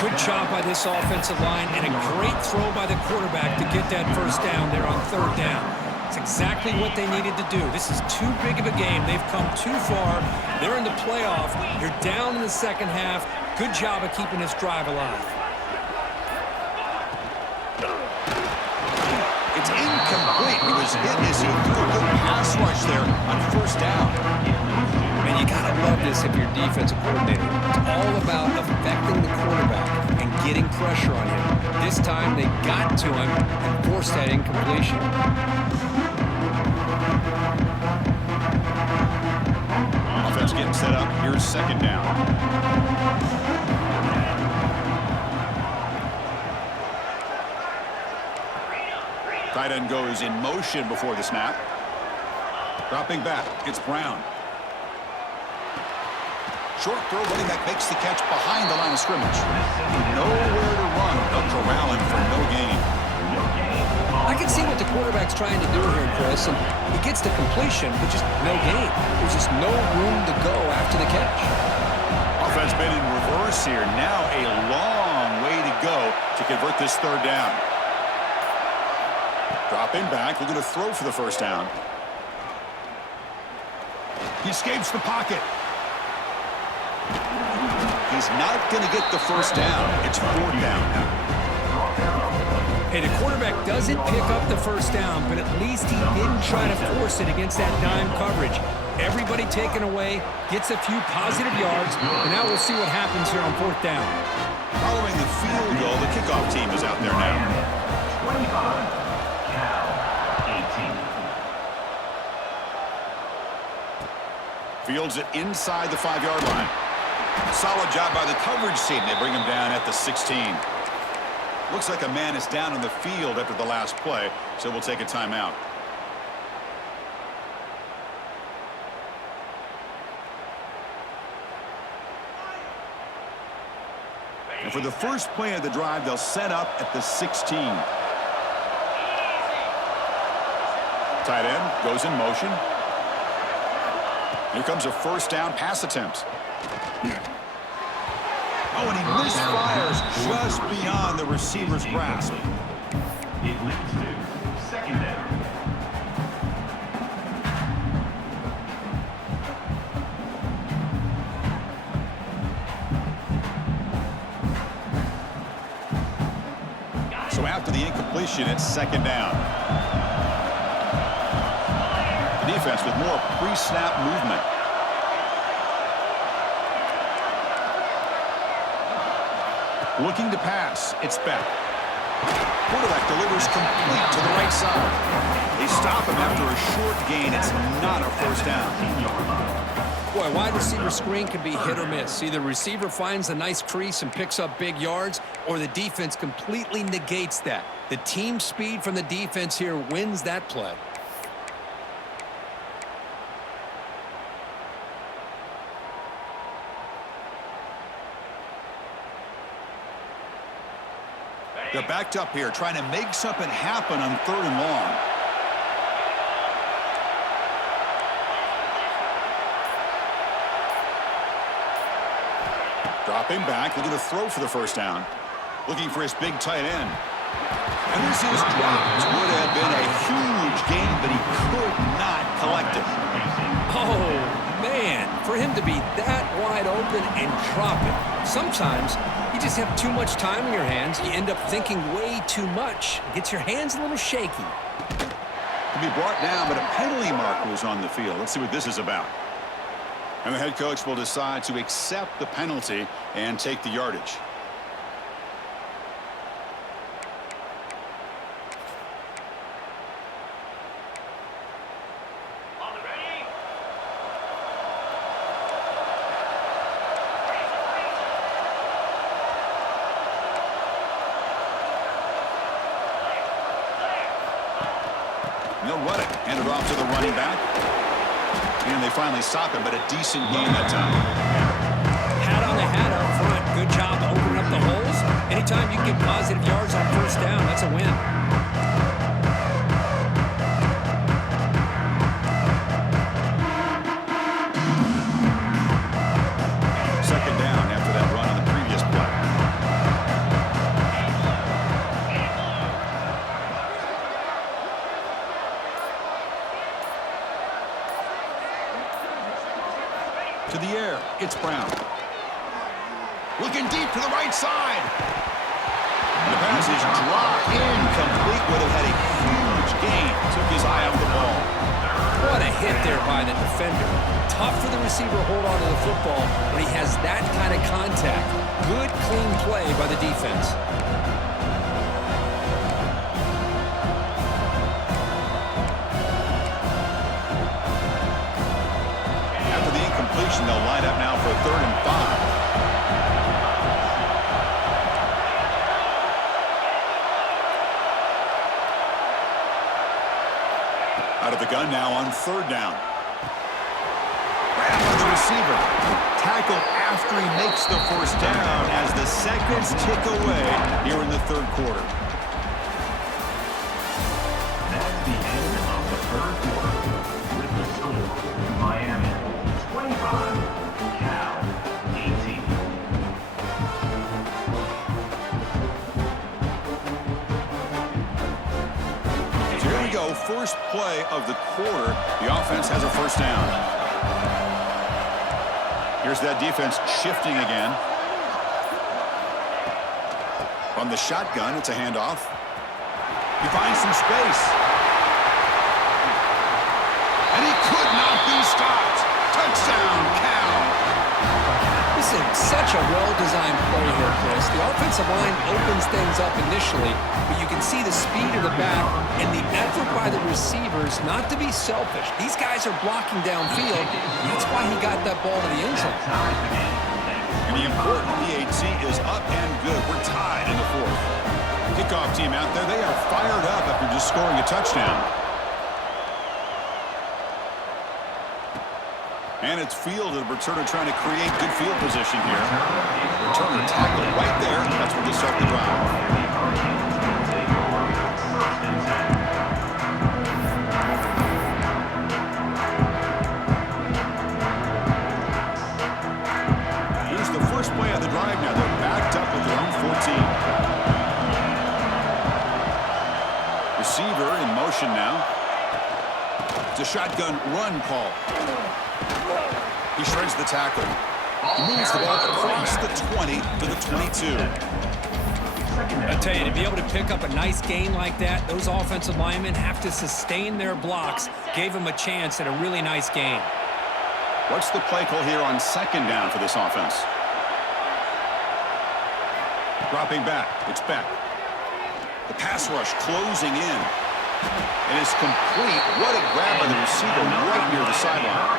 Good job by this offensive line, and a great throw by the quarterback to get that first down there on third down. It's exactly what they needed to do. This is too big of a game. They've come too far. They're in the playoff. You're down in the second half. Good job of keeping this drive alive. It's incomplete. He was hit as he threw a good pass rush there on first down. And you gotta love this if you're defensive coordinator. It's all about affecting the quarterback and getting pressure on him. This time they got to him and forced that incompletion. Offense getting set up. Here's second down. Tight end goes in motion before the snap. Dropping back, it's Brown. Short throw, running back makes the catch behind the line of scrimmage. Nowhere to run. down. They'll corral him for no gain. I can see what the quarterback's trying to do here, Chris, and he gets the completion, but just no gain. There's just no room to go after the catch. Offense been in reverse here. Now a long way to go to convert this third down. Dropping back, looking to throw for the first down. He escapes the pocket. He's not going to get the first down. It's fourth down. Hey, the quarterback doesn't pick up the first down, but at least he didn't try to force it against that dime coverage. Everybody taken away, gets a few positive yards, and now we'll see what happens here on fourth down. Following the field goal, the kickoff team is out there now. 25, Cal 18. Fields it inside the 5-yard line. Solid job by the coverage team. They bring him down at the 16. Looks like a man is down on the field after the last play, so we'll take a timeout. And for the first play of the drive, they'll set up at the 16. Tight end goes in motion. Here comes a first down pass attempt. Oh, and he misfires just beyond the receiver's grasp. It leads to second down. So after the incompletion, it's second down. The defense with more pre-snap movement. Looking to pass. It's Beck. Quarterback delivers complete to the right side. They stop him after a short gain. It's not a first down. Boy, wide receiver screen can be hit or miss. Either receiver finds a nice crease and picks up big yards, or the defense completely negates that. The team speed from the defense here wins that play. They're backed up here, trying to make something happen on third and long. Dropping back, looking to throw for the first down. Looking for his big tight end. And this is dropped. Would have been a huge gain, but he could not collect it. Oh, man, for him to be that wide open and drop it. Sometimes you just have too much time in your hands. You end up thinking way too much. Gets your hands a little shaky. To be brought down, but a penalty mark was on the field. Let's see what this is about. And the head coach will decide to accept the penalty and take the yardage. They'll run it. Hand it off to the running back. And they finally stop him, but a decent game that time. Hat on the hat up front. Good job opening up the holes. Anytime you can get positive yards on first down, that's a win. Second down after that run on the previous play. To the air, it's Brown. Looking deep to the right side. The pass is dropped incomplete. Would have had a huge gain. Took his eye off the ball. What a hit there by the defender. Tough for the receiver to hold on to the football when he has that kind of contact. Good, clean play by the defense. After the incompletion, they'll line up now for a 3rd and 5. Out of the gun now on 3rd down. Grab by the receiver. Tackled after after he makes the first down as the seconds tick away here in the third quarter. That's the end of the third quarter. With the score, Miami 25, Cal 18. So here we go, first play of the quarter. The offense has a first down. Here's that defense shifting again. From the shotgun, it's a handoff. He finds some space. And he could not be stopped. Touchdown, Cal. This is such a well-designed play here, Chris. The offensive line opens things up initially, but you can see the speed of the back and the effort by the receivers not to be selfish. These guys are blocking downfield. That's why he got that ball to the end zone. And the important PAT is up and good. We're tied in the fourth. Kickoff team out there, they are fired up after just scoring a touchdown. And it's fielded. Returner trying to create good field position here. Returner tackle right there. That's where they start the drive. Here's the first play of the drive now. They're backed up with their own 14. Receiver in motion now. It's a shotgun run call. He shreds the tackle. He moves the ball across the 20 to the 22. I tell you, to be able to pick up a nice gain like that, those offensive linemen have to sustain their blocks. Gave him a chance at a really nice gain. What's the play call here on second down for this offense? Dropping back. It's Beck. The pass rush closing in. And it's complete. What a grab by the receiver right near the sideline.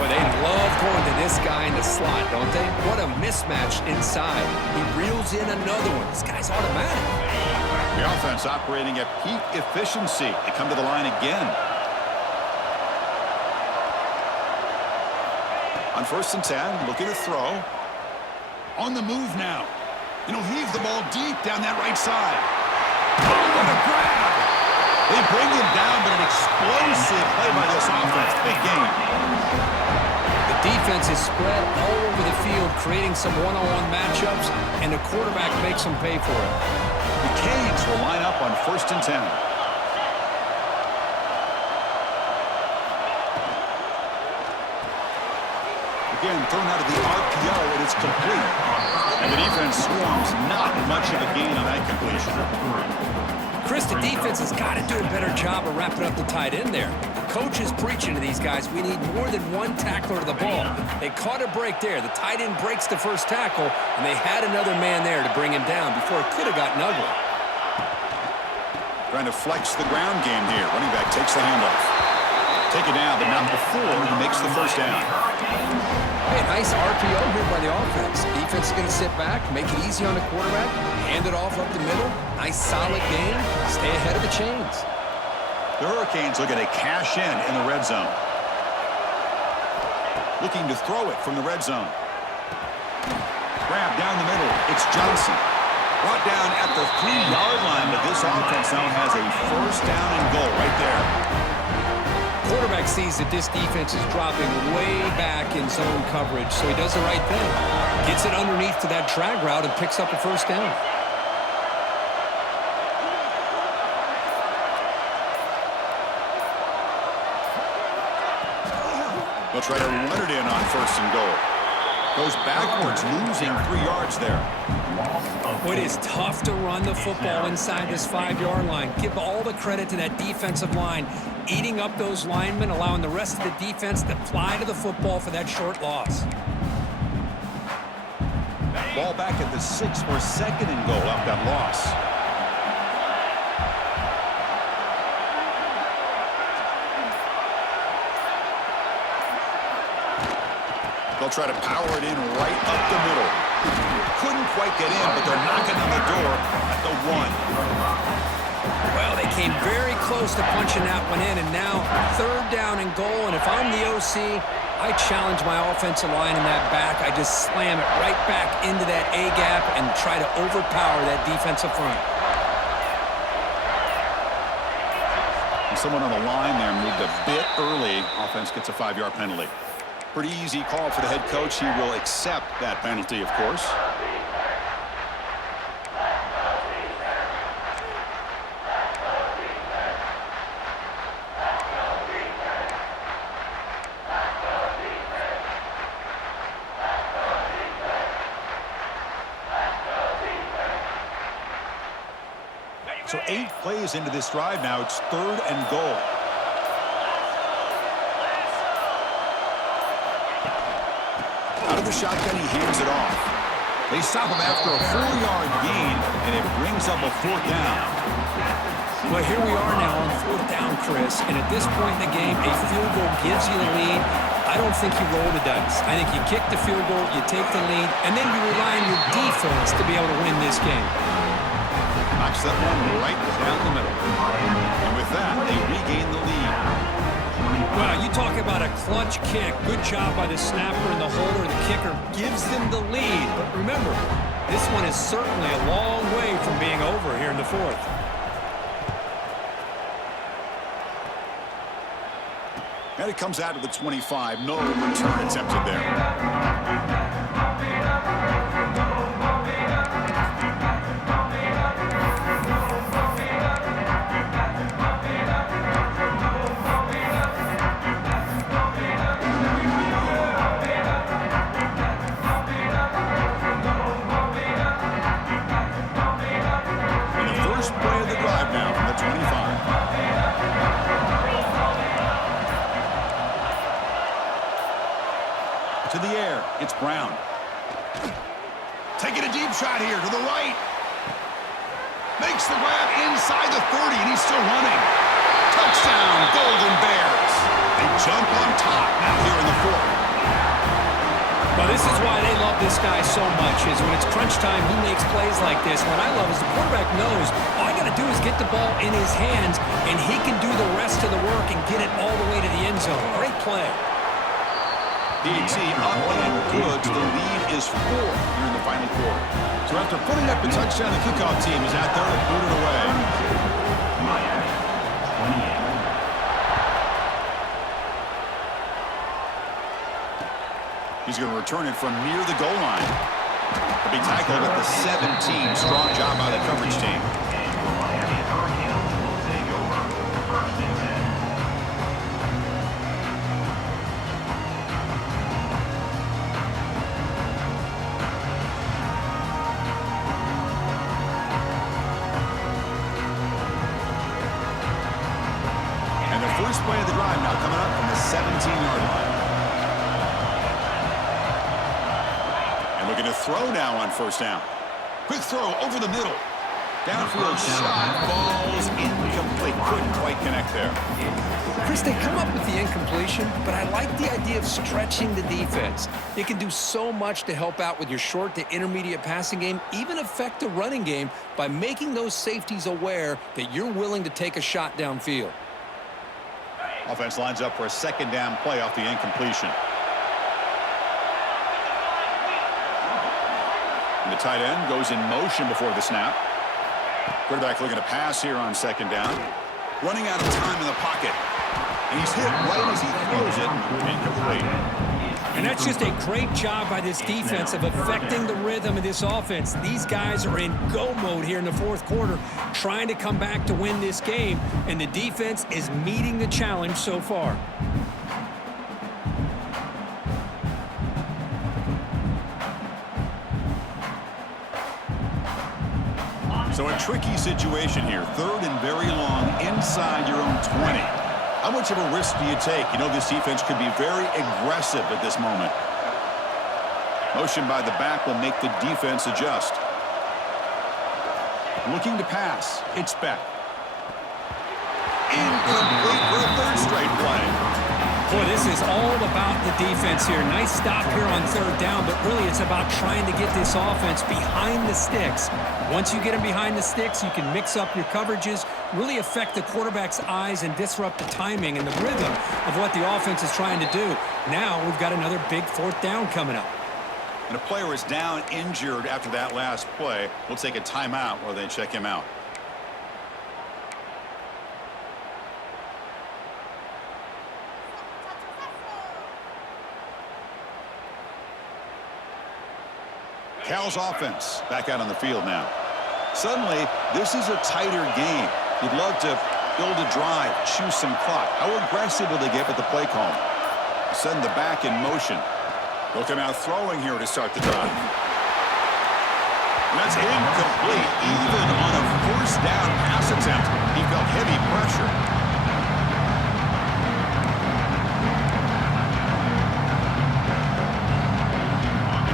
Boy, they love going to this guy in the slot, don't they? What a mismatch inside. He reels in another one. This guy's automatic. The offense operating at peak efficiency. They come to the line again. On 1st and 10, looking to throw. On the move now. And he'll heave the ball deep down that right side. Oh, what a grab! They bring him down, but an explosive play by this offense. Big game. The defense is spread all over the field, creating some one-on-one matchups, and the quarterback makes them pay for it. The Canes will line up on 1st and 10. Again, thrown out of the RPO, and it's complete. And the defense swarms. Not much of a gain on that completion. Chris, the defense has got to do a better job of wrapping up the tight end there. The coach is preaching to these guys, we need more than one tackler to the ball. They caught a break there. The tight end breaks the first tackle, and they had another man there to bring him down before it could have gotten ugly. Trying to flex the ground game here. Running back takes the handoff. Take it down, but not before he makes the first down. Hey, nice RPO here by the offense. Defense is going to sit back, make it easy on the quarterback, hand it off up the middle. Nice solid game. Stay ahead of the chains. The Hurricanes looking to cash in the red zone. Looking to throw it from the red zone. Grab down the middle. It's Johnson. Brought down at the 3-yard line, but this offense now has a first down and goal right there. Quarterback sees that this defense is dropping way back in zone coverage, so he does the right thing. Gets it underneath to that drag route and picks up a first down. They'll try to run it in on 1st and goal. Goes backwards, losing 3 yards there. It is tough to run the football inside this 5-yard line. Give all the credit to that defensive line, eating up those linemen, allowing the rest of the defense to fly to the football for that short loss. Ball back at the 6 for 2nd and goal after that loss. They'll try to power it in right up the middle. Couldn't quite get in, but they're knocking on the door at the 1. Well, they came very close to punching that one in, and now 3rd down and goal. And if I'm the OC, I challenge my offensive line in that back. I just slam it right back into that A-gap and try to overpower that defensive front. Someone on the line there moved a bit early. Offense gets a 5-yard penalty. Pretty easy call for the head coach. He will accept that penalty, of course. So 8 plays into this drive now. It's 3rd and goal. Out of the shotgun, he hands it off. They stop him after a 4-yard gain, and it brings up a 4th down. Well, here we are now on 4th down, Chris, and at this point in the game, a field goal gives you the lead. I don't think you roll the dice. I think you kick the field goal, you take the lead, and then you rely on your defense to be able to win this game. Knocks that one right down the middle. And with that, they regain the lead. Well, you talk about a clutch kick. Good job by the snapper and the holder. The kicker gives them the lead. But remember, this one is certainly a long way from being over here in the 4th. And it comes out of the 25. No return attempted there. To the air, it's Brown. Taking a deep shot here to the right. Makes the grab inside the 30, and he's still running. Touchdown, Golden Bears. They jump on top now here in the 4th. Well, this is why they love this guy so much, is when it's crunch time, he makes plays like this. What I love is the quarterback knows all I got to do is get the ball in his hands, and he can do the rest of the work and get it all the way to the end zone. Great play. DT up and good. The lead is 4 here in the final quarter. So after putting up the touchdown, the kickoff team is out there to boot it away. Miami, 28. He's going to return it from near the goal line. He'll be tackled at the 17. Strong job by the coverage team. Miami Hurricanes will take over 1st and 10. First play of the drive now coming up from the 17-yard line. And looking to throw now on 1st down. Quick throw over the middle. Downfield shot, balls incomplete. Couldn't quite connect there. Chris, they come up with the incompletion, but I like the idea of stretching the defense. It can do so much to help out with your short to intermediate passing game, even affect the running game by making those safeties aware that you're willing to take a shot downfield. Offense lines up for a 2nd down play off the incompletion. And the tight end goes in motion before the snap. Quarterback looking to pass here on 2nd down. Running out of time in the pocket. And he's hit right as he throws it. Incomplete. And that's just a great job by this defense of affecting the rhythm of this offense. These guys are in go mode here in the 4th quarter, trying to come back to win this game, and the defense is meeting the challenge so far. So a tricky situation here. 3rd and very long inside your own 20. How much of a risk do you take? You know this defense could be very aggressive at this moment. Motion by the back will make the defense adjust. Looking to pass. It's Beck. Incomplete for a 3rd straight play. Boy, this is all about the defense here. Nice stop here on 3rd down, but really it's about trying to get this offense behind the sticks. Once you get them behind the sticks, you can mix up your coverages, really affect the quarterback's eyes and disrupt the timing and the rhythm of what the offense is trying to do. Now we've got another big 4th down coming up. And a player is down injured after that last play. We'll take a timeout while they check him out. Cal's offense back out on the field now. Suddenly, this is a tighter game. You'd love to build a drive, choose some clock. How aggressive will they get with the play call? Send the back in motion. They'll come out throwing here to start the drive. And that's incomplete. Even on a first down pass attempt, he felt heavy pressure.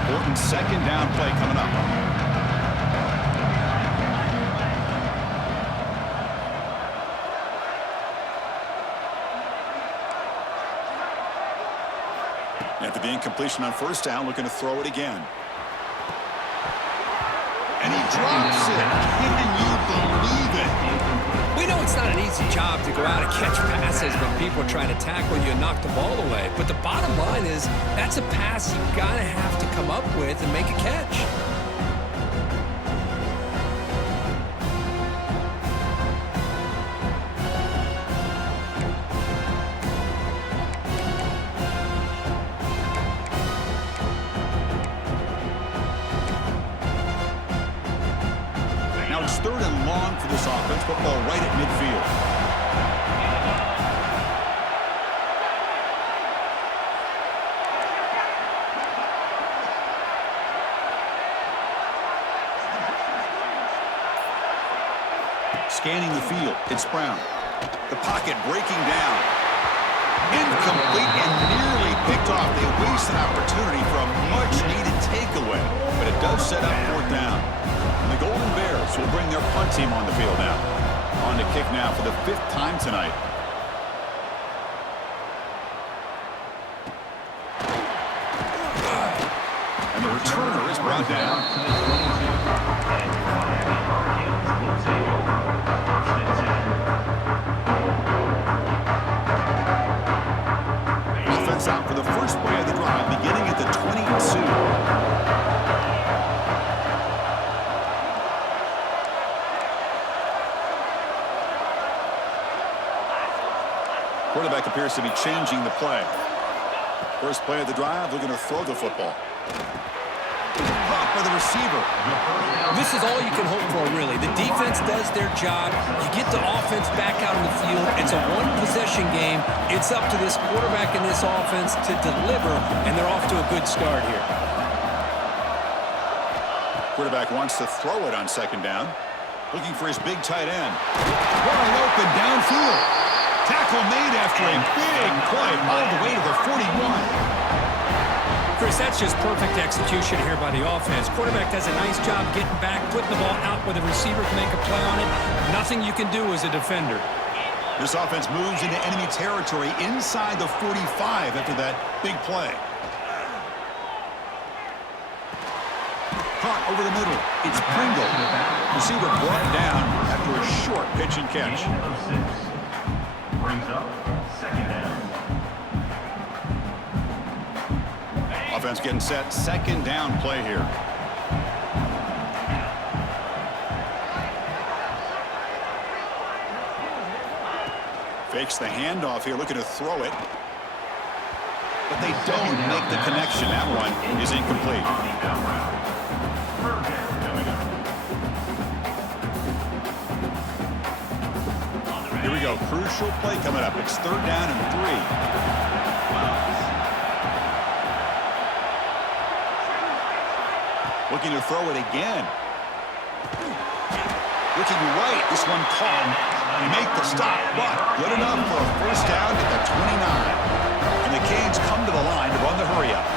Important second down play coming up. After the incompletion on first down, looking to throw it again. And he drops it. Can you believe it? We know it's not an easy job to go out and catch passes when people are trying to tackle you and knock the ball away. But the bottom line is that's a pass you gotta have to come up with and make a catch. Now it's third and long for this offense. Football right at midfield. Scanning the field, it's Brown. The pocket breaking down. Incomplete and nearly picked off. They waste an opportunity for a much-needed takeaway, but it does set up fourth down. And the Golden Bears will bring their punt team on the field now. On to kick now for the 5th time tonight. And the returner is brought down. Offense out for the first play of the drive, beginning at the 22. Quarterback appears to be changing the play. First play of the drive, looking to throw the football. Caught by the receiver. This is all you can hope for, really. The defense does their job. You get the offense back out on the field. It's a one-possession game. It's up to this quarterback and this offense to deliver, and they're off to a good start here. Quarterback wants to throw it on second down. Looking for his big tight end. Wide open downfield. Tackle made after a big play all the way to the 41. Chris, that's just perfect execution here by the offense. Quarterback does a nice job getting back, putting the ball out where the receiver can make a play on it. Nothing you can do as a defender. This offense moves into enemy territory inside the 45 after that big play. Caught over the middle. It's Pringle. Receiver brought down after a short pitch and catch. Brings up second down. Offense getting set. Second down play here. Fakes the handoff here, looking to throw it. But they don't make the connection. That one is incomplete. Here we go. Crucial play coming up. It's third down and 3. Looking to throw it again. Looking right. This one caught. They make the stop, but good enough for a first down at the 29. And the Canes come to the line to run the hurry-up.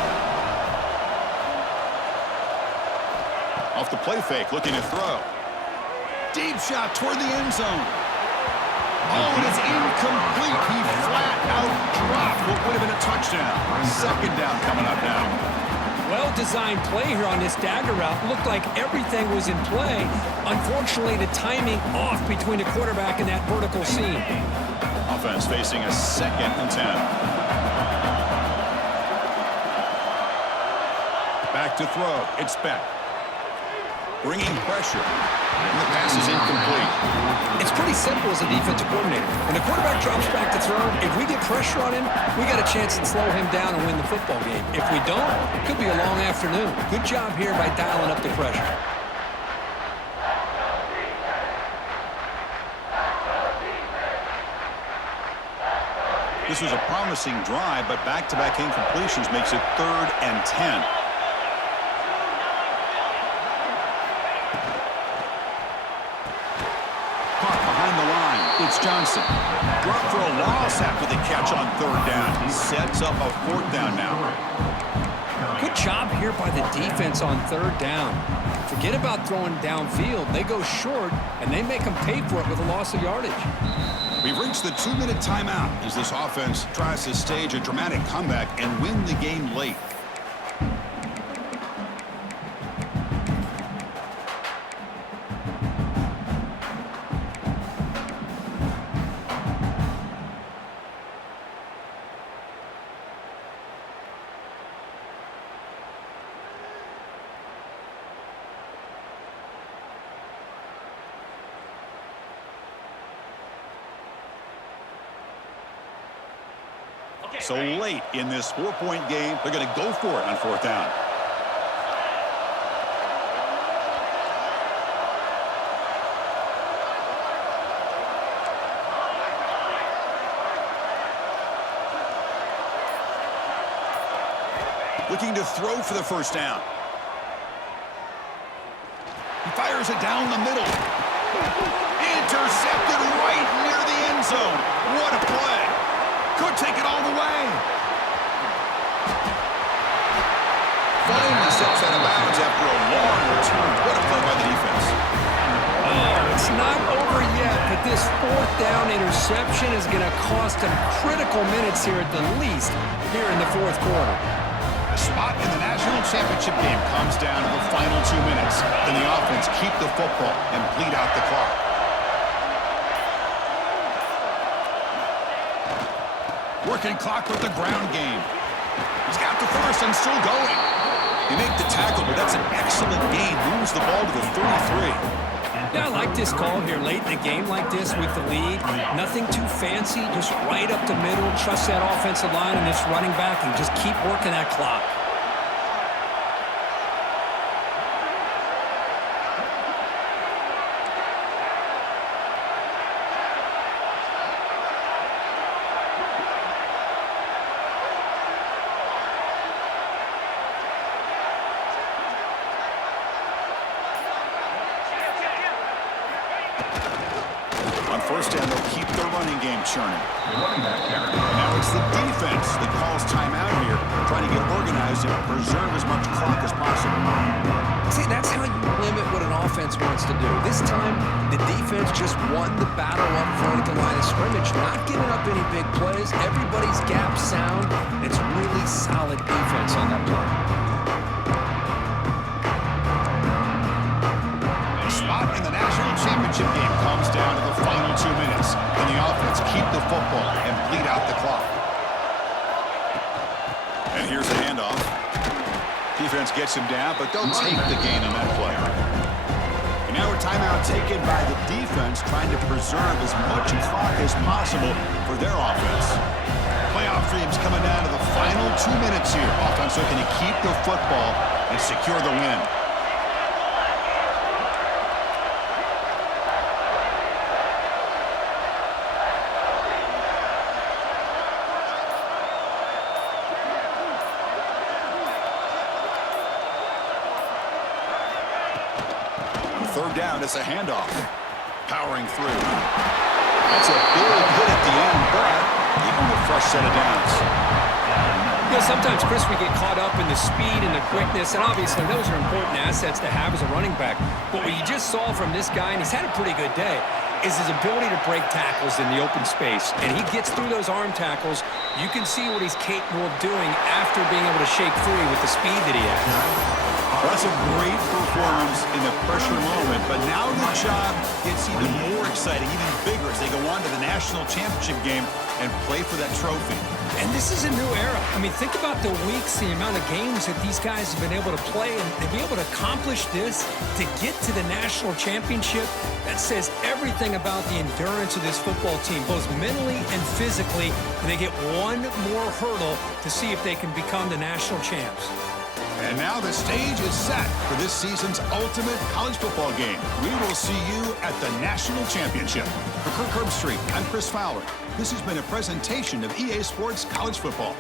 Off the play fake, looking to throw. Deep shot toward the end zone. Oh, and it's incomplete. He flat out dropped what would have been a touchdown. Second down coming up now. Well-designed play here on this dagger route. Looked like everything was in play. Unfortunately, the timing off between the quarterback and that vertical seam. Offense facing a 2nd and 10. Back back to throw. It's Beck. Bringing pressure. And the pass is incomplete. It's pretty simple as a defensive coordinator. When the quarterback drops back to throw, if we get pressure on him, we got a chance to slow him down and win the football game. If we don't, it could be a long afternoon. Good job here by dialing up the pressure. This was a promising drive, but back-to-back incompletions makes it 3rd and 10. Caught behind the line. It's Johnson. Brought for a loss after the catch on 3rd down. He sets up a 4th down now. Good job here by the defense on 3rd down. Forget about throwing downfield. They go short, and they make them pay for it with a loss of yardage. We've reached the 2-minute timeout as this offense tries to stage a dramatic comeback and win the game late. So late in this 4-point game, they're going to go for it on 4th down. Looking to throw for the 1st down. He fires it down the middle. Intercepted right near the end zone. What a play. Could take it all the way. Finally steps out of bounds after a long return. What a play by the defense. Oh, it's not over yet, but this 4th down interception is going to cost them critical minutes here at the least here in the 4th quarter. The spot in the national championship game comes down to the final 2 minutes. Then the offense keep the football and bleed out the clock. Working clock with the ground game. He's got the 1st and still going. They make the tackle, but that's an excellent gain. Moves the ball to the 33. Yeah, I like this call here late in a game like this with the lead. Nothing too fancy, just right up the middle. Trust that offensive line and this running back and just keep working that clock. On 1st down, they'll keep their running game churning. Now it's the defense that calls timeout here, trying to get organized and preserve as much clock as possible. See, that's how you limit what an offense wants to do. This time, the defense just won the battle up front at the line of scrimmage, not giving up any big plays. Everybody's gap sound. It's really solid defense on that play. Spot in the national championship game comes down to the final 2 minutes. And the offense keep the football and bleed out the clock. And here's the handoff. Defense gets him down, but they'll take the gain on that play. And now a timeout taken by the defense, trying to preserve as much clock as possible for their offense. Playoff dreams coming down to the final 2 minutes here. Offense looking to keep the football and secure the win. Third down, it's a handoff. Powering through. That's a big hit at the end, but even a fresh set of downs. You know, sometimes, Chris, we get caught up in the speed and the quickness, and obviously those are important assets to have as a running back. But what you just saw from this guy, and he's had a pretty good day, is his ability to break tackles in the open space. And he gets through those arm tackles. You can see what he's capable of doing after being able to shake free with the speed that he has. Well, that's That's a great performance in a pressure moment, but now the job gets even more exciting, even bigger as they go on to the national championship game and play for that trophy. And this is a new era. I mean, think about the weeks, the amount of games that these guys have been able to play, and to be able to accomplish this, to get to the national championship, that says everything about the endurance of this football team, both mentally and physically, and they get one more hurdle to see if they can become the national champs. And now the stage is set for this season's ultimate college football game. We will see you at the national championship. For Kirk Herbstreit, I'm Chris Fowler. This has been a presentation of EA Sports College Football.